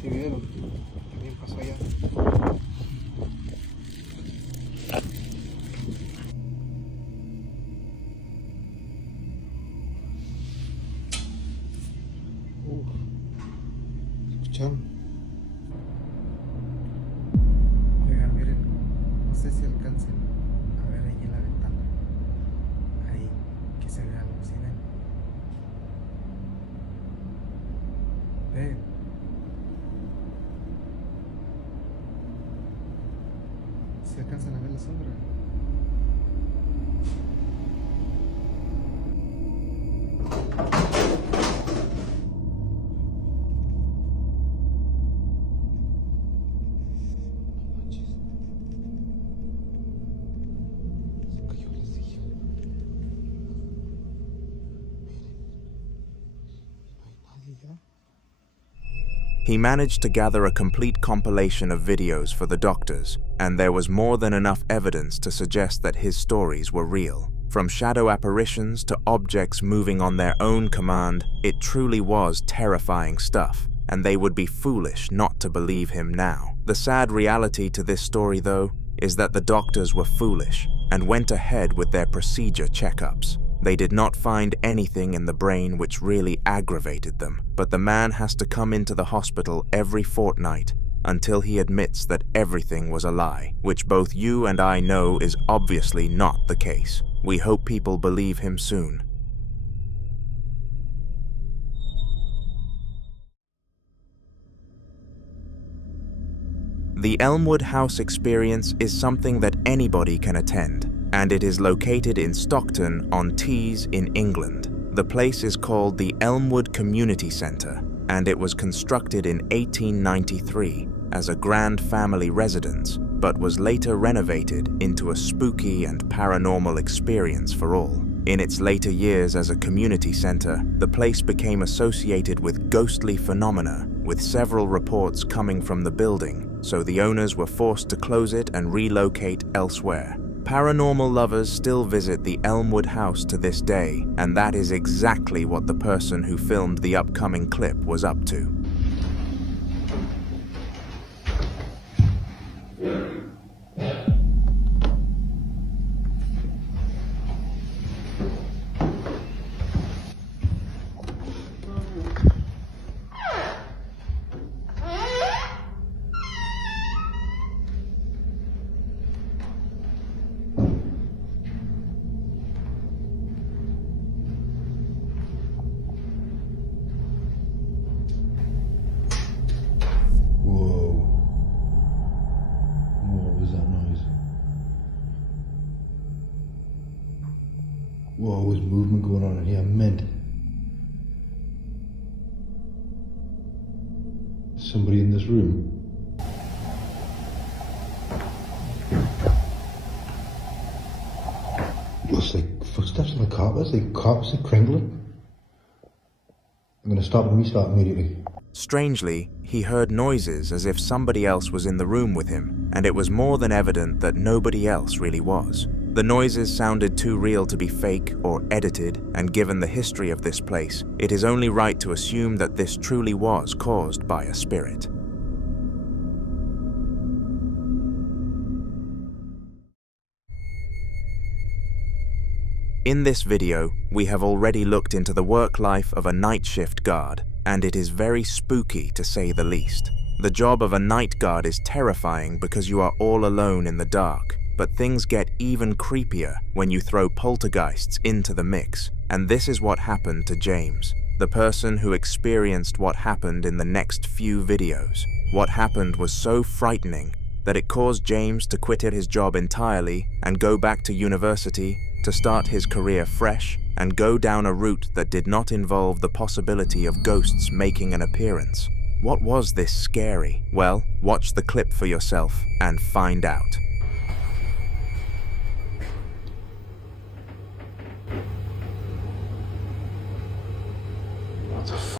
Si vieron, alguien pasó allá. ¿Escucharon? Oigan, miren, no sé si alcancen a ver ahí en la ventana. Ahí, que se ve algo, ¿sí ven? Ven. ¿Sí alcanzan a ver la sombra? He managed to gather a complete compilation of videos for the doctors, and there was more than enough evidence to suggest that his stories were real. From shadow apparitions to objects moving on their own command, it truly was terrifying stuff, and they would be foolish not to believe him now. The sad reality to this story, though, is that the doctors were foolish and went ahead with their procedure checkups. They did not find anything in the brain which really aggravated them, but the man has to come into the hospital every fortnight until he admits that everything was a lie, which both you and I know is obviously not the case. We hope people believe him soon. The Elmwood House experience is something that anybody can attend, and it is located in Stockton on Tees in England. The place is called the Elmwood Community Centre, and it was constructed in 1893 as a grand family residence, but was later renovated into a spooky and paranormal experience for all. In its later years as a community centre, the place became associated with ghostly phenomena, with several reports coming from the building, so the owners were forced to close it and relocate elsewhere. Paranormal lovers still visit the Elmwood House to this day, and that is exactly what the person who filmed the upcoming clip was up to. Whoa, there's movement going on in here, mint. Somebody in this room? Looks like footsteps on the carpet, like carpets are cringling. I'm gonna stop and restart immediately. Strangely, he heard noises as if somebody else was in the room with him, and it was more than evident that nobody else really was. The noises sounded too real to be fake or edited, and given the history of this place, it is only right to assume that this truly was caused by a spirit. In this video, we have already looked into the work life of a night shift guard, and it is very spooky to say the least. The job of a night guard is terrifying because you are all alone in the dark, but things get even creepier when you throw poltergeists into the mix, and this is what happened to James, the person who experienced what happened in the next few videos. What happened was so frightening that it caused James to quit his job entirely and go back to university to start his career fresh and go down a route that did not involve the possibility of ghosts making an appearance. What was this scary? Well, watch the clip for yourself and find out. What the f***?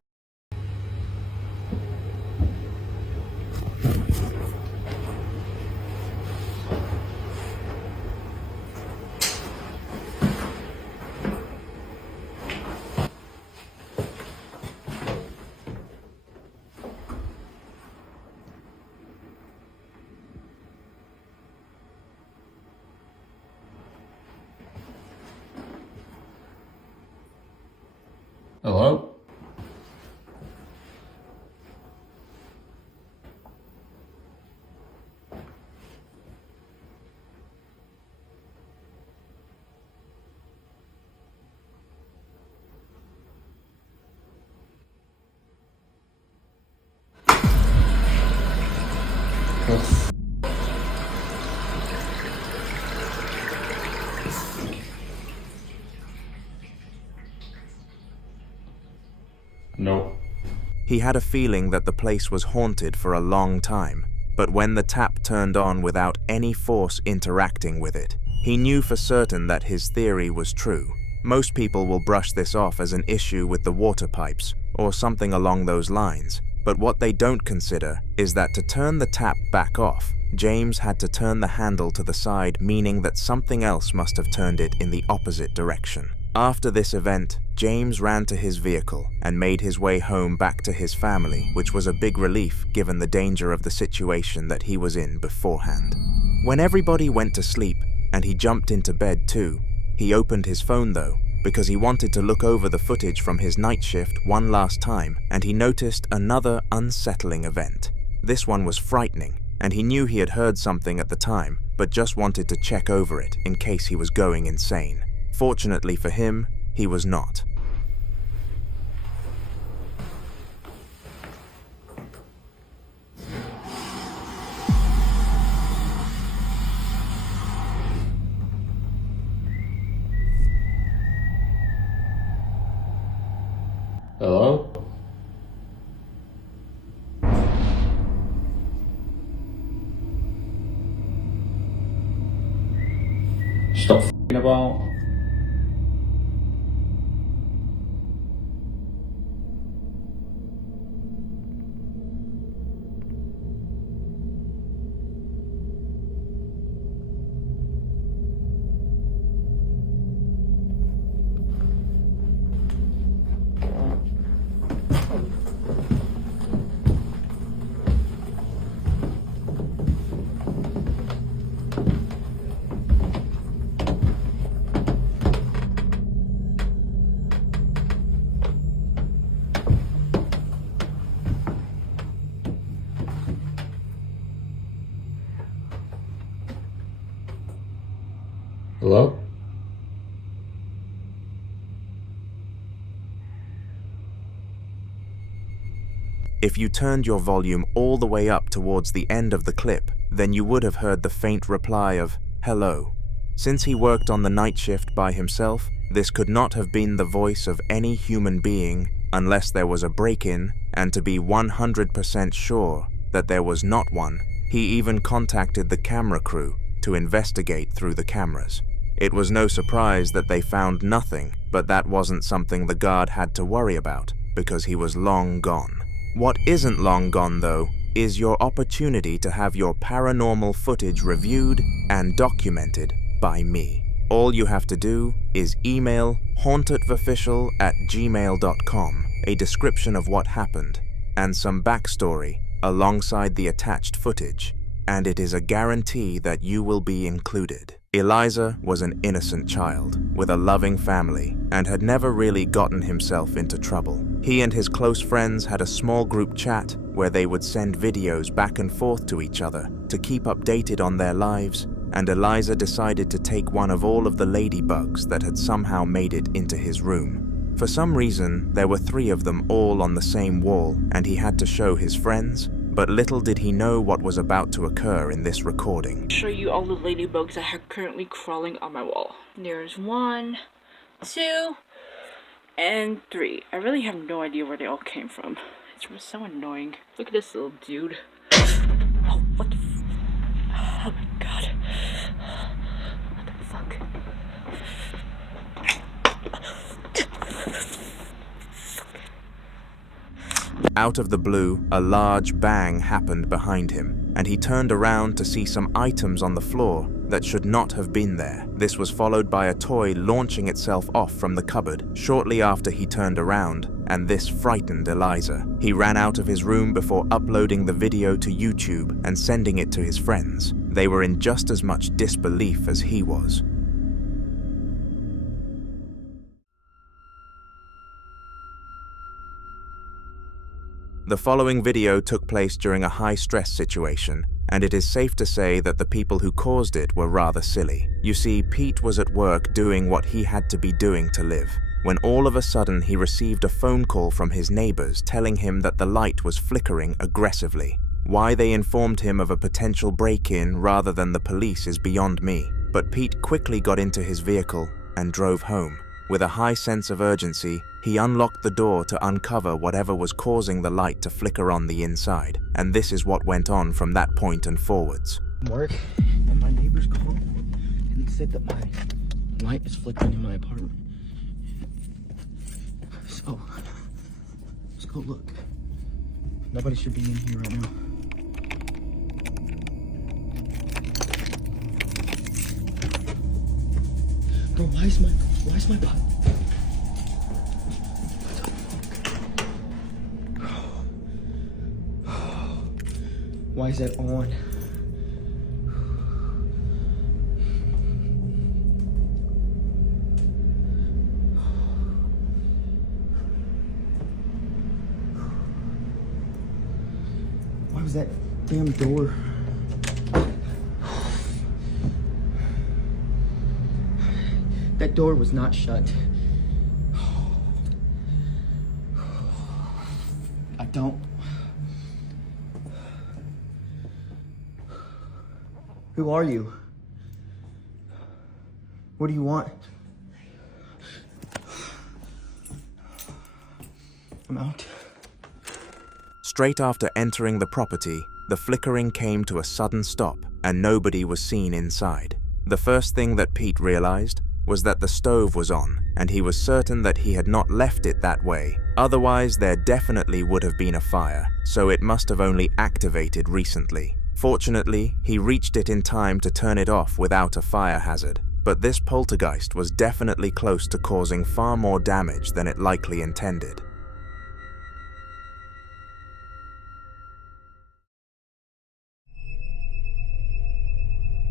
Hello? No. He had a feeling that the place was haunted for a long time, but when the tap turned on without any force interacting with it, he knew for certain that his theory was true. Most people will brush this off as an issue with the water pipes or something along those lines, but what they don't consider is that to turn the tap back off, James had to turn the handle to the side, meaning that something else must have turned it in the opposite direction. After this event, James ran to his vehicle and made his way home back to his family, which was a big relief given the danger of the situation that he was in beforehand. When everybody went to sleep, and he jumped into bed too, he opened his phone though, because he wanted to look over the footage from his night shift one last time, and he noticed another unsettling event. This one was frightening, and he knew he had heard something at the time, but just wanted to check over it in case he was going insane. Fortunately for him, he was not. Hello? Stop f***ing about. Hello? If you turned your volume all the way up towards the end of the clip, then you would have heard the faint reply of hello. Since he worked on the night shift by himself, this could not have been the voice of any human being unless there was a break-in, and to be 100% sure that there was not one, he even contacted the camera crew to investigate through the cameras. It was no surprise that they found nothing, but that wasn't something the guard had to worry about, because he was long gone. What isn't long gone, though, is your opportunity to have your paranormal footage reviewed and documented by me. All you have to do is email hauntedofficial@gmail.com a description of what happened and some backstory alongside the attached footage, and it is a guarantee that you will be included. Eliza was an innocent child with a loving family and had never really gotten himself into trouble. He and his close friends had a small group chat where they would send videos back and forth to each other to keep updated on their lives, and Eliza decided to take one of all of the ladybugs that had somehow made it into his room. For some reason, there were 3 of them all on the same wall, and he had to show his friends, but little did he know what was about to occur in this recording. Show you all the ladybugs I have currently crawling on my wall. There's 1, 2, and 3. I really have no idea where they all came from. It's so annoying. Look at this little dude. Oh, what the oh my god. What the fuck? Out of the blue, a large bang happened behind him, and he turned around to see some items on the floor that should not have been there. This was followed by a toy launching itself off from the cupboard shortly after he turned around, and this frightened Eliza. He ran out of his room before uploading the video to YouTube and sending it to his friends. They were in just as much disbelief as he was. The following video took place during a high-stress situation, and it is safe to say that the people who caused it were rather silly. You see, Pete was at work doing what he had to be doing to live, when all of a sudden he received a phone call from his neighbors telling him that the light was flickering aggressively. Why they informed him of a potential break-in rather than the police is beyond me, but Pete quickly got into his vehicle and drove home. With a high sense of urgency, he unlocked the door to uncover whatever was causing the light to flicker on the inside, and this is what went on from that point and forwards. Work, and my neighbors called and said that my light is flickering in my apartment. So, let's go look. Nobody should be in here right now. Bro, why is my butt? Why is that on? Why was that damn door? That door was not shut. I don't. Who are you? What do you want? I'm out. Straight after entering the property, the flickering came to a sudden stop and nobody was seen inside. The first thing that Pete realized was that the stove was on, and he was certain that he had not left it that way. Otherwise, there definitely would have been a fire, so it must have only activated recently. Fortunately, he reached it in time to turn it off without a fire hazard, but this poltergeist was definitely close to causing far more damage than it likely intended.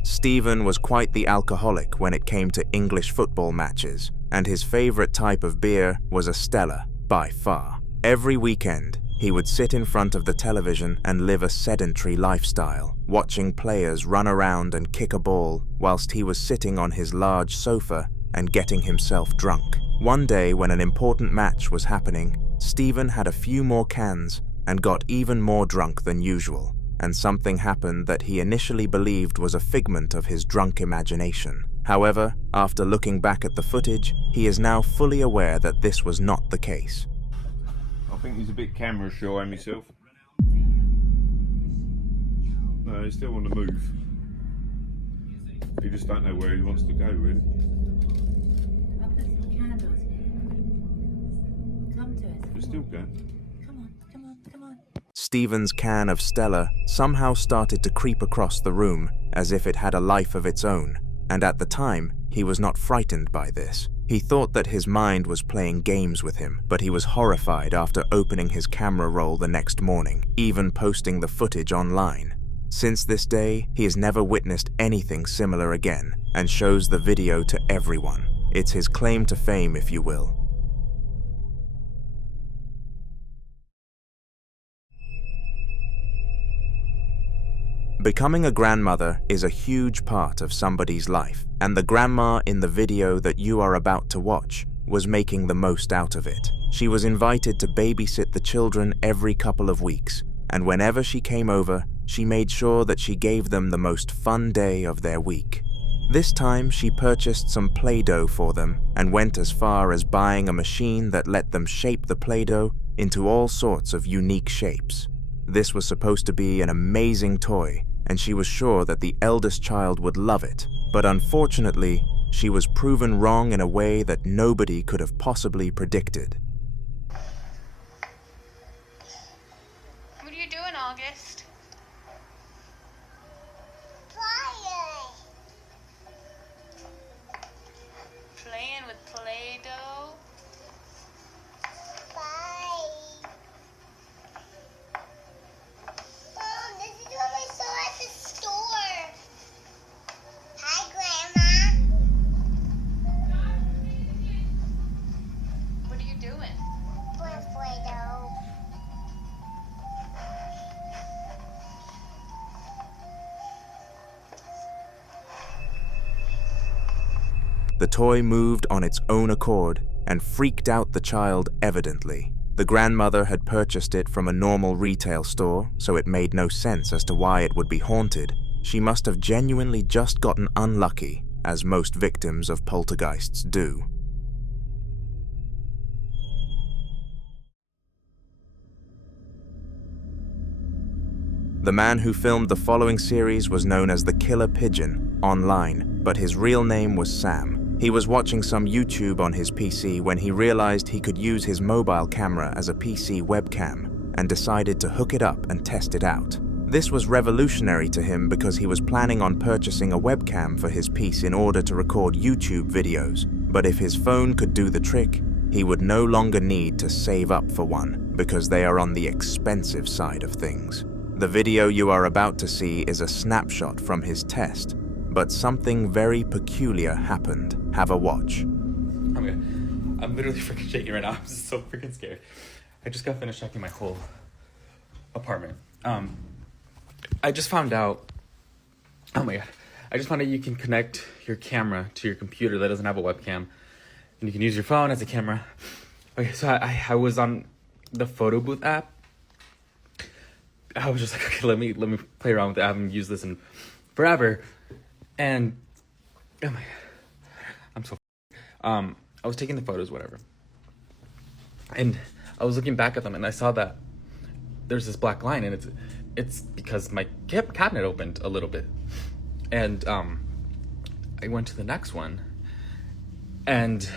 Stephen was quite the alcoholic when it came to English football matches, and his favorite type of beer was a Stella, by far. Every weekend, he would sit in front of the television and live a sedentary lifestyle, watching players run around and kick a ball whilst he was sitting on his large sofa and getting himself drunk. One day when an important match was happening, Stephen had a few more cans and got even more drunk than usual, and something happened that he initially believed was a figment of his drunk imagination. However, after looking back at the footage, he is now fully aware that this was not the case. I think he's a bit camera shy himself. No, he still on the move. He just don't know where he wants to go, really. I'll put some candles here. Come to us. You're still going. Come on. Stephen's can of Stella somehow started to creep across the room as if it had a life of its own, and at the time, he was not frightened by this. He thought that his mind was playing games with him, but he was horrified after opening his camera roll the next morning, even posting the footage online. Since this day, he has never witnessed anything similar again, and shows the video to everyone. It's his claim to fame, if you will. Becoming a grandmother is a huge part of somebody's life, and the grandma in the video that you are about to watch was making the most out of it. She was invited to babysit the children every couple of weeks, and whenever she came over, she made sure that she gave them the most fun day of their week. This time, she purchased some Play-Doh for them and went as far as buying a machine that let them shape the Play-Doh into all sorts of unique shapes. This was supposed to be an amazing toy, and she was sure that the eldest child would love it, but unfortunately, she was proven wrong in a way that nobody could have possibly predicted. What are you doing, August? Playing with Play-Doh? The toy moved on its own accord and freaked out the child evidently. The grandmother had purchased it from a normal retail store, so it made no sense as to why it would be haunted. She must have genuinely just gotten unlucky, as most victims of poltergeists do. The man who filmed the following series was known as the Killer Pigeon online, but his real name was Sam. He was watching some YouTube on his PC when he realized he could use his mobile camera as a PC webcam and decided to hook it up and test it out. This was revolutionary to him because he was planning on purchasing a webcam for his piece in order to record YouTube videos, but if his phone could do the trick, he would no longer need to save up for one because they are on the expensive side of things. The video you are about to see is a snapshot from his test, but something very peculiar happened. Have a watch. I'm literally freaking shaking right now. I'm just so freaking scared. I just got finished checking my whole apartment. I just found out, oh my god, I just found out you can connect your camera to your computer that doesn't have a webcam, and you can use your phone as a camera. Okay, so I was on the photo booth app. I was just like, okay, let me play around with it. I haven't used this in forever. And oh my god, I'm so I was taking the photos, whatever, and I was looking back at them and I saw that there's this black line, and it's because my cabinet opened a little bit, and I went to the next one, and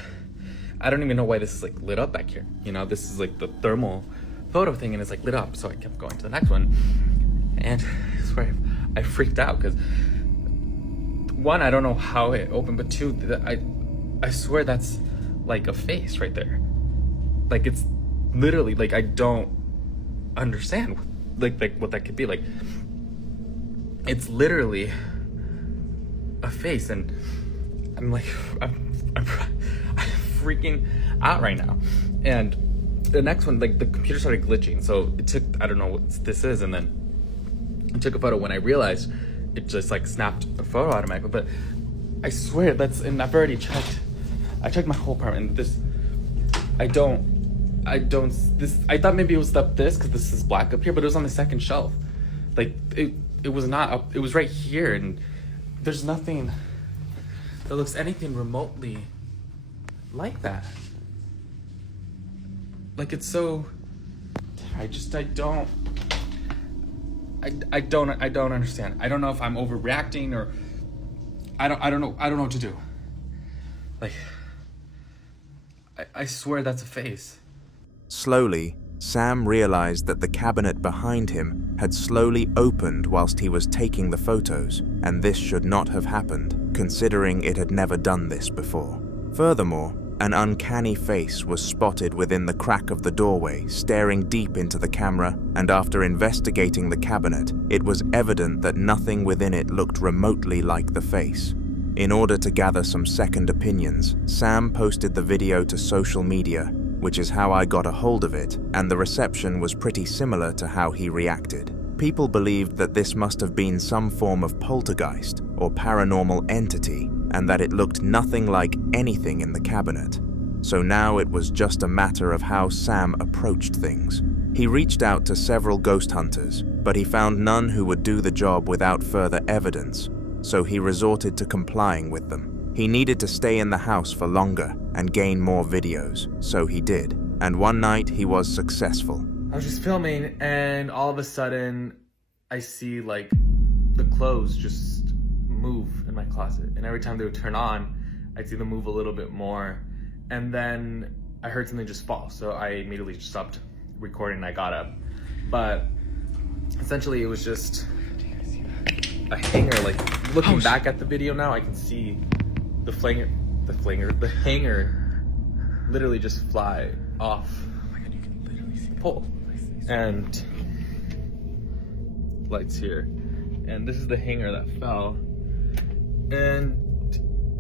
I don't even know why this is like lit up back here. You know, this is like the thermal photo thing, and it's like lit up, so I kept going to the next one, and I swear I freaked out because one, I don't know how it opened, but two, I swear that's like a face right there. Like, it's literally like, I don't understand like what that could be. Like, it's literally a face, and I'm like, I'm freaking out right now. And the next one, like, the computer started glitching, so it took, I don't know what this is, and then I took a photo. When I realized, it just like snapped a photo automatically. But I swear and I've already checked. I checked my whole apartment, and this, I thought maybe it was this, because this is black up here, but it was on the second shelf. Like, it was not up, it was right here, and there's nothing that looks anything remotely like that. Like, it's so, I don't understand. I don't know if I'm overreacting, or I don't know what to do. Like, I swear that's a face. Slowly, Sam realized that the cabinet behind him had slowly opened whilst he was taking the photos, and this should not have happened. considering it had never done this before. Furthermore, an uncanny face was spotted within the crack of the doorway, staring deep into the camera, and after investigating the cabinet, it was evident that nothing within it looked remotely like the face. In order to gather some second opinions, Sam posted the video to social media, which is how I got a hold of it, and the reception was pretty similar to how he reacted. People believed that this must have been some form of poltergeist or paranormal entity, and that it looked nothing like anything in the cabinet. So now it was just a matter of how Sam approached things. He reached out to several ghost hunters, but he found none who would do the job without further evidence, so he resorted to complying with them. He needed to stay in the house for longer and gain more videos, so he did, and one night he was successful. I was just filming, and all of a sudden, I see like the clothes just move in my closet, and every time they would turn on, I'd see them move a little bit more, and then I heard something just fall, so I immediately stopped recording and I got up. But essentially it was just a hanger. Like, looking back at the video now, I can see the hanger literally just fly off the pole. And lights here, and this is the hanger that fell, and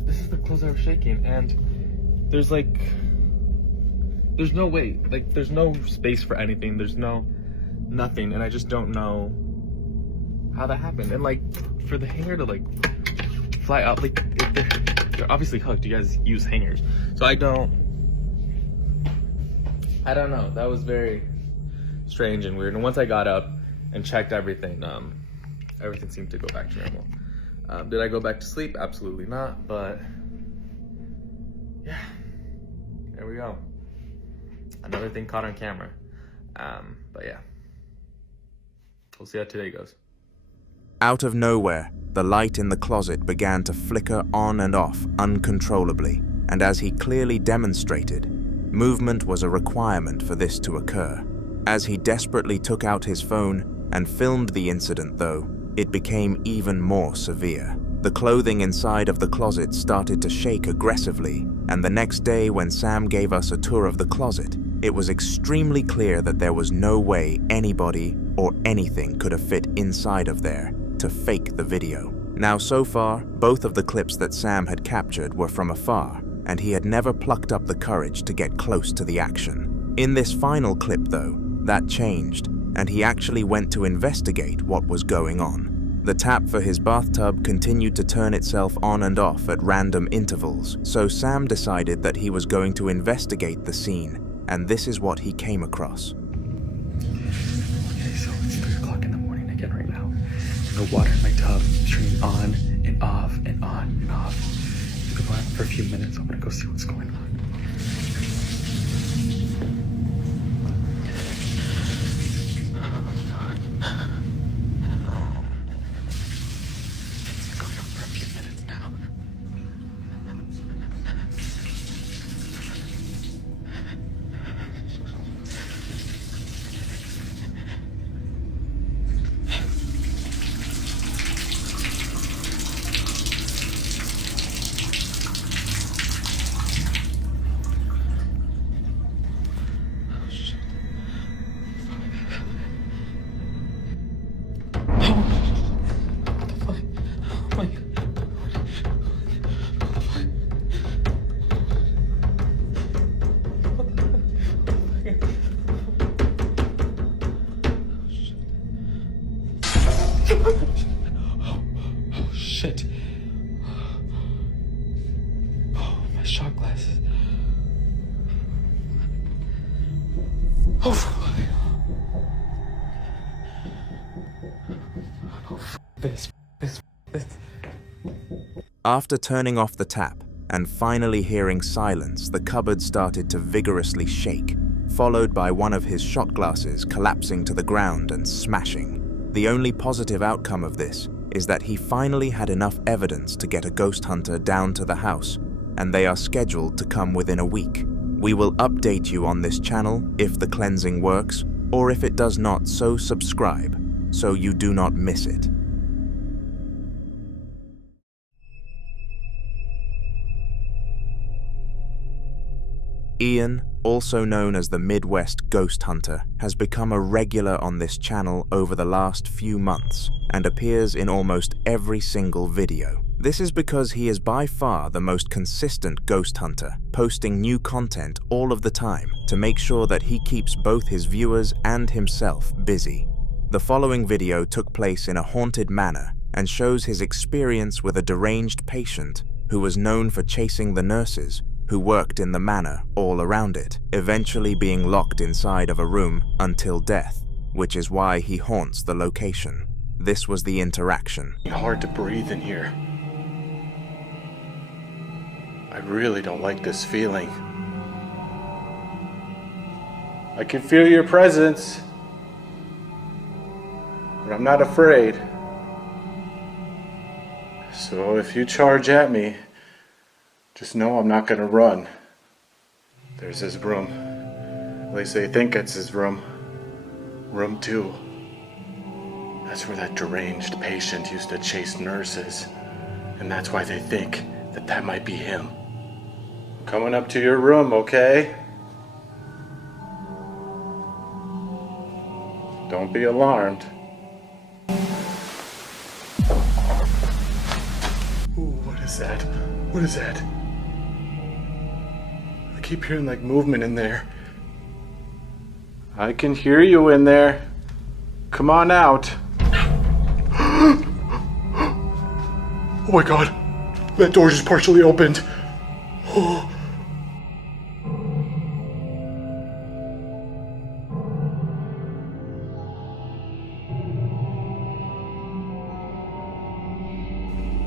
this is the clothes that were shaking, and there's no way, like there's no space for anything, there's nothing, and I just don't know how that happened. And like, for the hanger to like fly out, like they're obviously hooked. You guys use hangers, so I don't know. That was very strange and weird. And once I got up and checked everything, everything seemed to go back to normal. Did I go back to sleep? Absolutely not, but yeah, there we go. Another thing caught on camera. But yeah, we'll see how today goes. Out of nowhere, the light in the closet began to flicker on and off uncontrollably, and as he clearly demonstrated, movement was a requirement for this to occur. As he desperately took out his phone and filmed the incident though, it became even more severe. The clothing inside of the closet started to shake aggressively, and the next day when Sam gave us a tour of the closet, it was extremely clear that there was no way anybody or anything could have fit inside of there to fake the video. Now so far, both of the clips that Sam had captured were from afar, and he had never plucked up the courage to get close to the action. In this final clip though, that changed, and he actually went to investigate what was going on. The tap for his bathtub continued to turn itself on and off at random intervals, so Sam decided that he was going to investigate the scene, and this is what he came across. Okay, so it's 3 o'clock in the morning again right now. The water in my tub is turning on and off and on and off. It's been going on for a few minutes. I'm gonna go see what's going on. Oh shit. Oh, my shot glasses. Oh, this. After turning off the tap and finally hearing silence, the cupboard started to vigorously shake, followed by one of his shot glasses collapsing to the ground and smashing. The only positive outcome of this is that he finally had enough evidence to get a ghost hunter down to the house, and they are scheduled to come within a week. We will update you on this channel if the cleansing works, or if it does not, so subscribe so you do not miss it. Ian, also known as the Midwest Ghost Hunter, has become a regular on this channel over the last few months and appears in almost every single video. This is because he is by far the most consistent ghost hunter, posting new content all of the time to make sure that he keeps both his viewers and himself busy. The following video took place in a haunted manor and shows his experience with a deranged patient who was known for chasing the nurses who worked in the manor all around it, eventually being locked inside of a room until death, which is why he haunts the location. This was the interaction. Hard to breathe in here. I really don't like this feeling. I can feel your presence, but I'm not afraid. So if you charge at me, just know I'm not gonna run. There's his room. At least they think it's his room. Room 2. That's where that deranged patient used to chase nurses. And that's why they think that that might be him. Coming up to your room, okay? Don't be alarmed. Ooh, what is that? What is that? I keep hearing like movement in there. I can hear you in there. Come on out. Oh my god. That door just partially opened. Oh.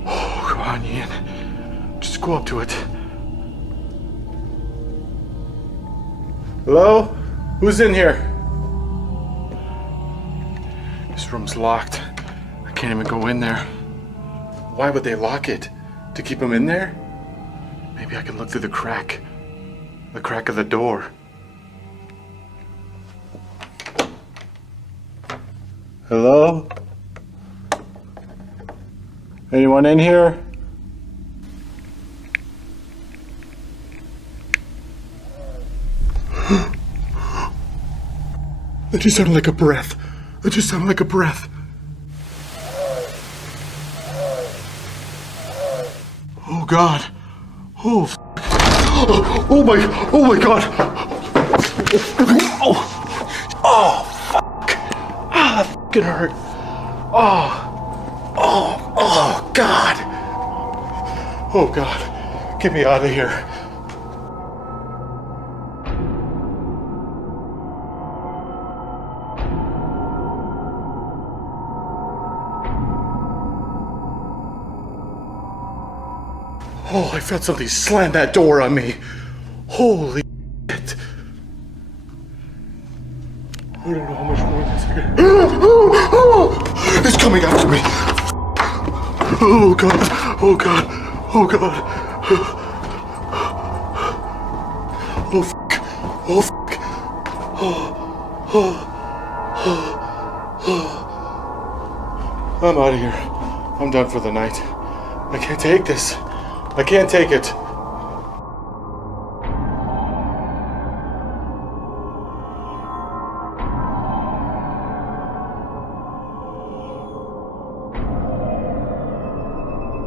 Oh, come on, Ian. Just go up to it. Hello? Who's in here? This room's locked. I can't even go in there. Why would they lock it? To keep him in there? Maybe I can look through the crack. The crack of the door. Hello? Anyone in here? That just sounded like a breath. That just sounded like a breath. Oh God. Oh, oh my God. Oh, fuck. Ah, that fucking hurt. Oh, God. Oh, God. Get me out of here. Oh, I felt something slam that door on me. Holy shit. I don't know how much more this is gonna... It's coming after me. Oh God, oh God, oh God. Oh fuck, oh fuck. I'm out of here. I'm done for the night. I can't take this. I can't take it.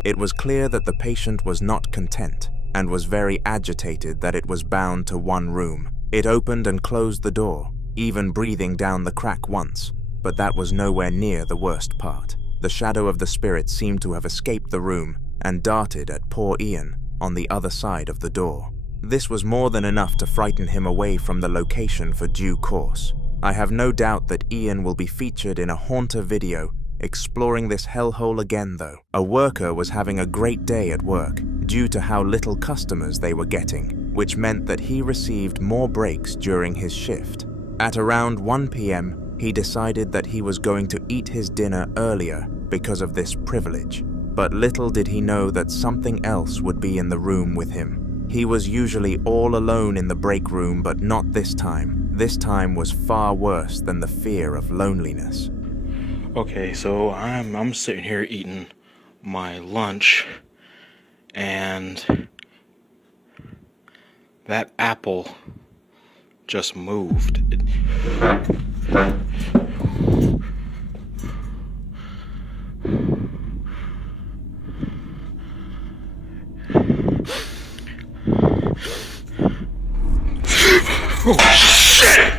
It was clear that the patient was not content and was very agitated that it was bound to one room. It opened and closed the door, even breathing down the crack once, but that was nowhere near the worst part. The shadow of the spirit seemed to have escaped the room and darted at poor Ian on the other side of the door. This was more than enough to frighten him away from the location for due course. I have no doubt that Ian will be featured in a haunter video exploring this hellhole again though. A worker was having a great day at work due to how little customers they were getting, which meant that he received more breaks during his shift. At around 1 p.m., he decided that he was going to eat his dinner earlier because of this privilege. But little did he know that something else would be in the room with him. He was usually all alone in the break room, but not this time. This time was far worse than the fear of loneliness. Okay, so I'm sitting here eating my lunch, and That apple just moved. Oh, shit!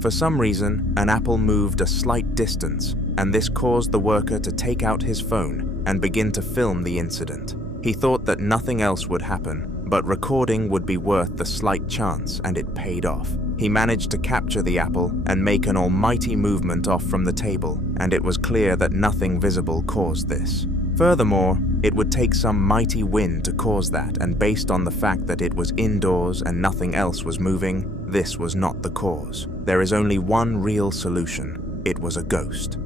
For some reason, an apple moved a slight distance, and this caused the worker to take out his phone and begin to film the incident. He thought that nothing else would happen, but recording would be worth the slight chance, and it paid off. He managed to capture the apple and make an almighty movement off from the table, and it was clear that nothing visible caused this. Furthermore, it would take some mighty wind to cause that, and based on the fact that it was indoors and nothing else was moving, this was not the cause. There is only one real solution. It was a ghost.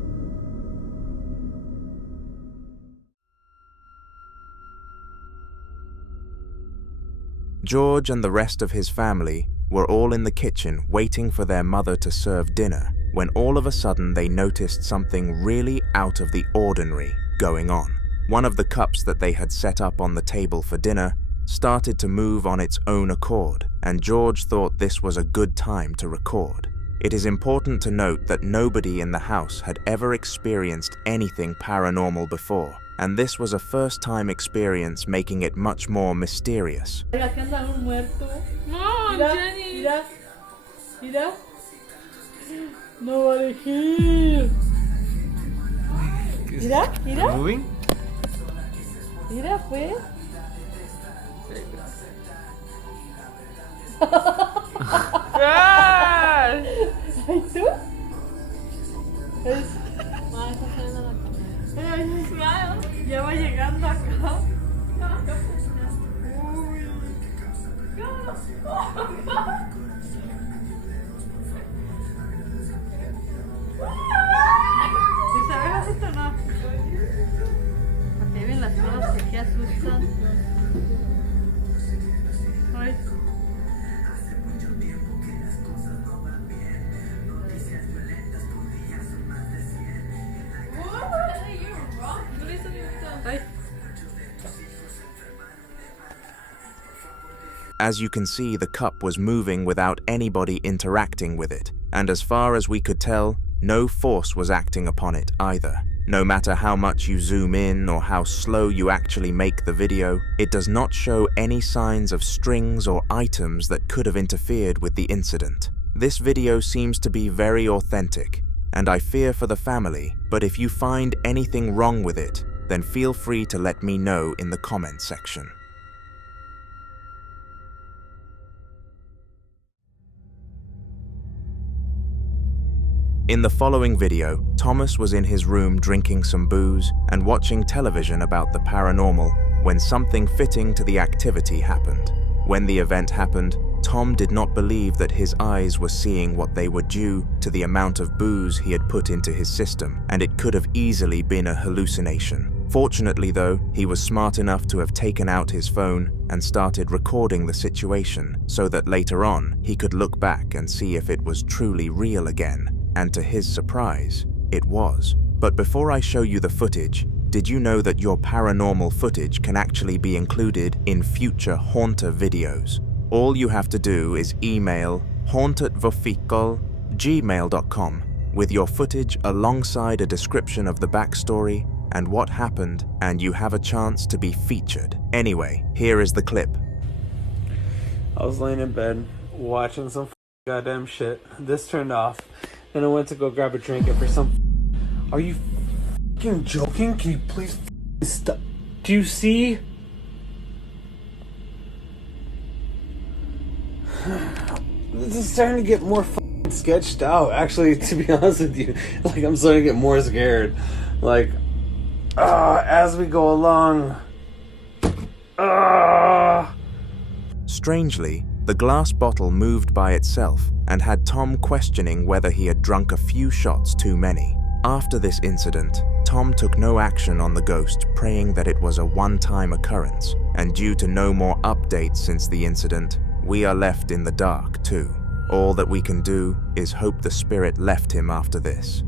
George and the rest of his family were all in the kitchen waiting for their mother to serve dinner when all of a sudden they noticed something really out of the ordinary going on. One of the cups that they had set up on the table for dinner started to move on its own accord, and George thought this was a good time to record. It is important to note that nobody in the house had ever experienced anything paranormal before, and this was a first-time experience, making it much more mysterious. Mom, Jenny! Mira. No vale here. Mira. Moving? Mira, pues. ¡Ay, tú! Ay, smile. Ya va llegando acá. Uy. ¿Sí sabes esto o no? Porque ven las cosas que aquí asustan. Ay. As you can see, the cup was moving without anybody interacting with it, and as far as we could tell, no force was acting upon it either. No matter how much you zoom in or how slow you actually make the video, it does not show any signs of strings or items that could have interfered with the incident. This video seems to be very authentic, and I fear for the family, but if you find anything wrong with it, then feel free to let me know in the comment section. In the following video, Thomas was in his room drinking some booze and watching television about the paranormal when something fitting to the activity happened. When the event happened, Tom did not believe that his eyes were seeing what they were due to the amount of booze he had put into his system, and it could have easily been a hallucination. Fortunately though, he was smart enough to have taken out his phone and started recording the situation so that later on he could look back and see if it was truly real again. And to his surprise, it was. But before I show you the footage, did you know that your paranormal footage can actually be included in future Haunter videos? All you have to do is email hauntedvofical@gmail.com with your footage alongside a description of the backstory and what happened, and you have a chance to be featured. Anyway, here is the clip. I was laying in bed watching some goddamn shit. This turned off. Then I went to go grab a drink, and for some... Are you fucking joking? Can you please stop? Do you see? This is starting to get more sketched out. Actually, to be honest with you, like, I'm starting to get more scared. Like, as we go along. Strangely, the glass bottle moved by itself and had Tom questioning whether he had drunk a few shots too many. After this incident, Tom took no action on the ghost, praying that it was a one-time occurrence, and due to no more updates since the incident, we are left in the dark too. All that we can do is hope the spirit left him after this.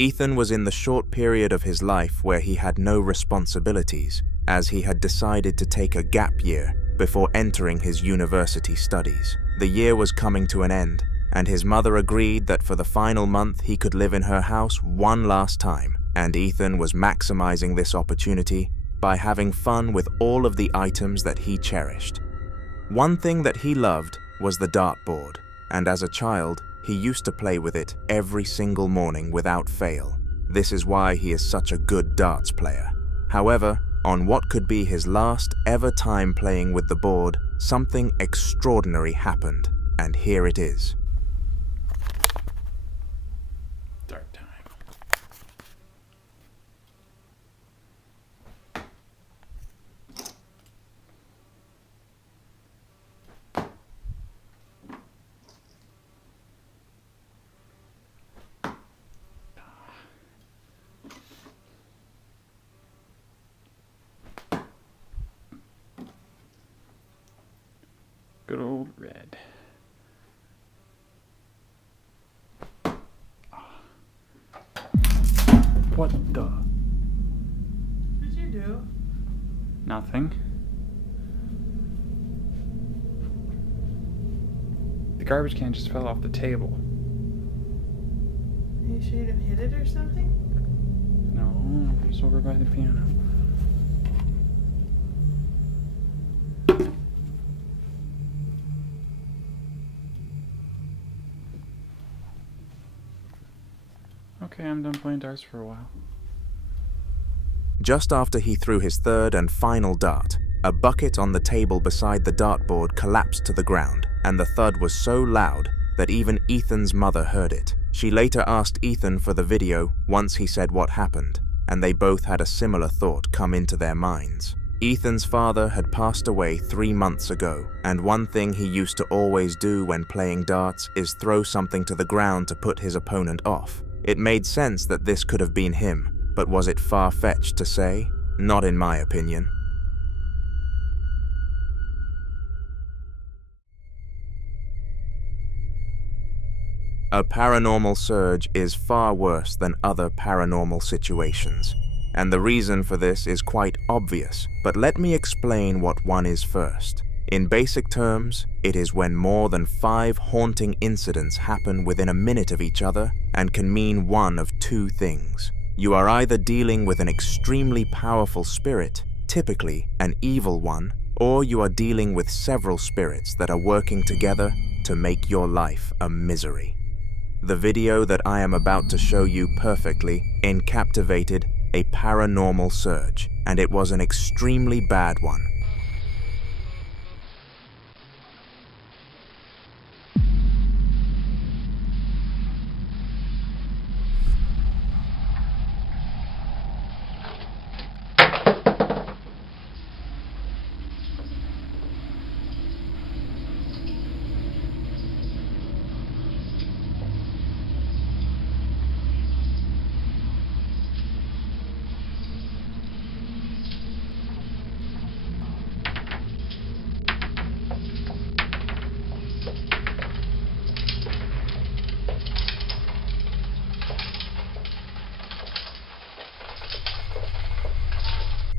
Ethan was in the short period of his life where he had no responsibilities, as he had decided to take a gap year before entering his university studies. The year was coming to an end, and his mother agreed that for the final month he could live in her house one last time, and Ethan was maximizing this opportunity by having fun with all of the items that he cherished. One thing that he loved was the dartboard, and as a child, he used to play with it every single morning without fail. This is why he is such a good darts player. However, on what could be his last ever time playing with the board, something extraordinary happened, and here it is. Dark time. Good old red. What the? What did you do? Nothing. The garbage can just fell off the table. Are you sure you didn't hit it or something? No, it was over by the piano. Okay, I'm done playing darts for a while. Just after he threw his third and final dart, a bucket on the table beside the dartboard collapsed to the ground, and the thud was so loud that even Ethan's mother heard it. She later asked Ethan for the video once he said what happened, and they both had a similar thought come into their minds. Ethan's father had passed away 3 months ago, and one thing he used to always do when playing darts is throw something to the ground to put his opponent off. It made sense that this could have been him, but was it far-fetched to say? Not in my opinion. A paranormal surge is far worse than other paranormal situations, and the reason for this is quite obvious, but let me explain what one is first. In basic terms, it is when more than 5 haunting incidents happen within a minute of each other and can mean one of 2 things. You are either dealing with an extremely powerful spirit, typically an evil one, or you are dealing with several spirits that are working together to make your life a misery. The video that I am about to show you perfectly encaptivated a paranormal surge, and it was an extremely bad one.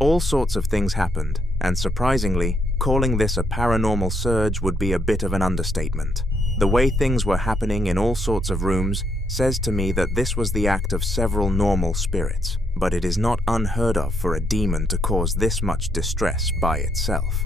All sorts of things happened, and surprisingly, calling this a paranormal surge would be a bit of an understatement. The way things were happening in all sorts of rooms says to me that this was the act of several normal spirits, but it is not unheard of for a demon to cause this much distress by itself.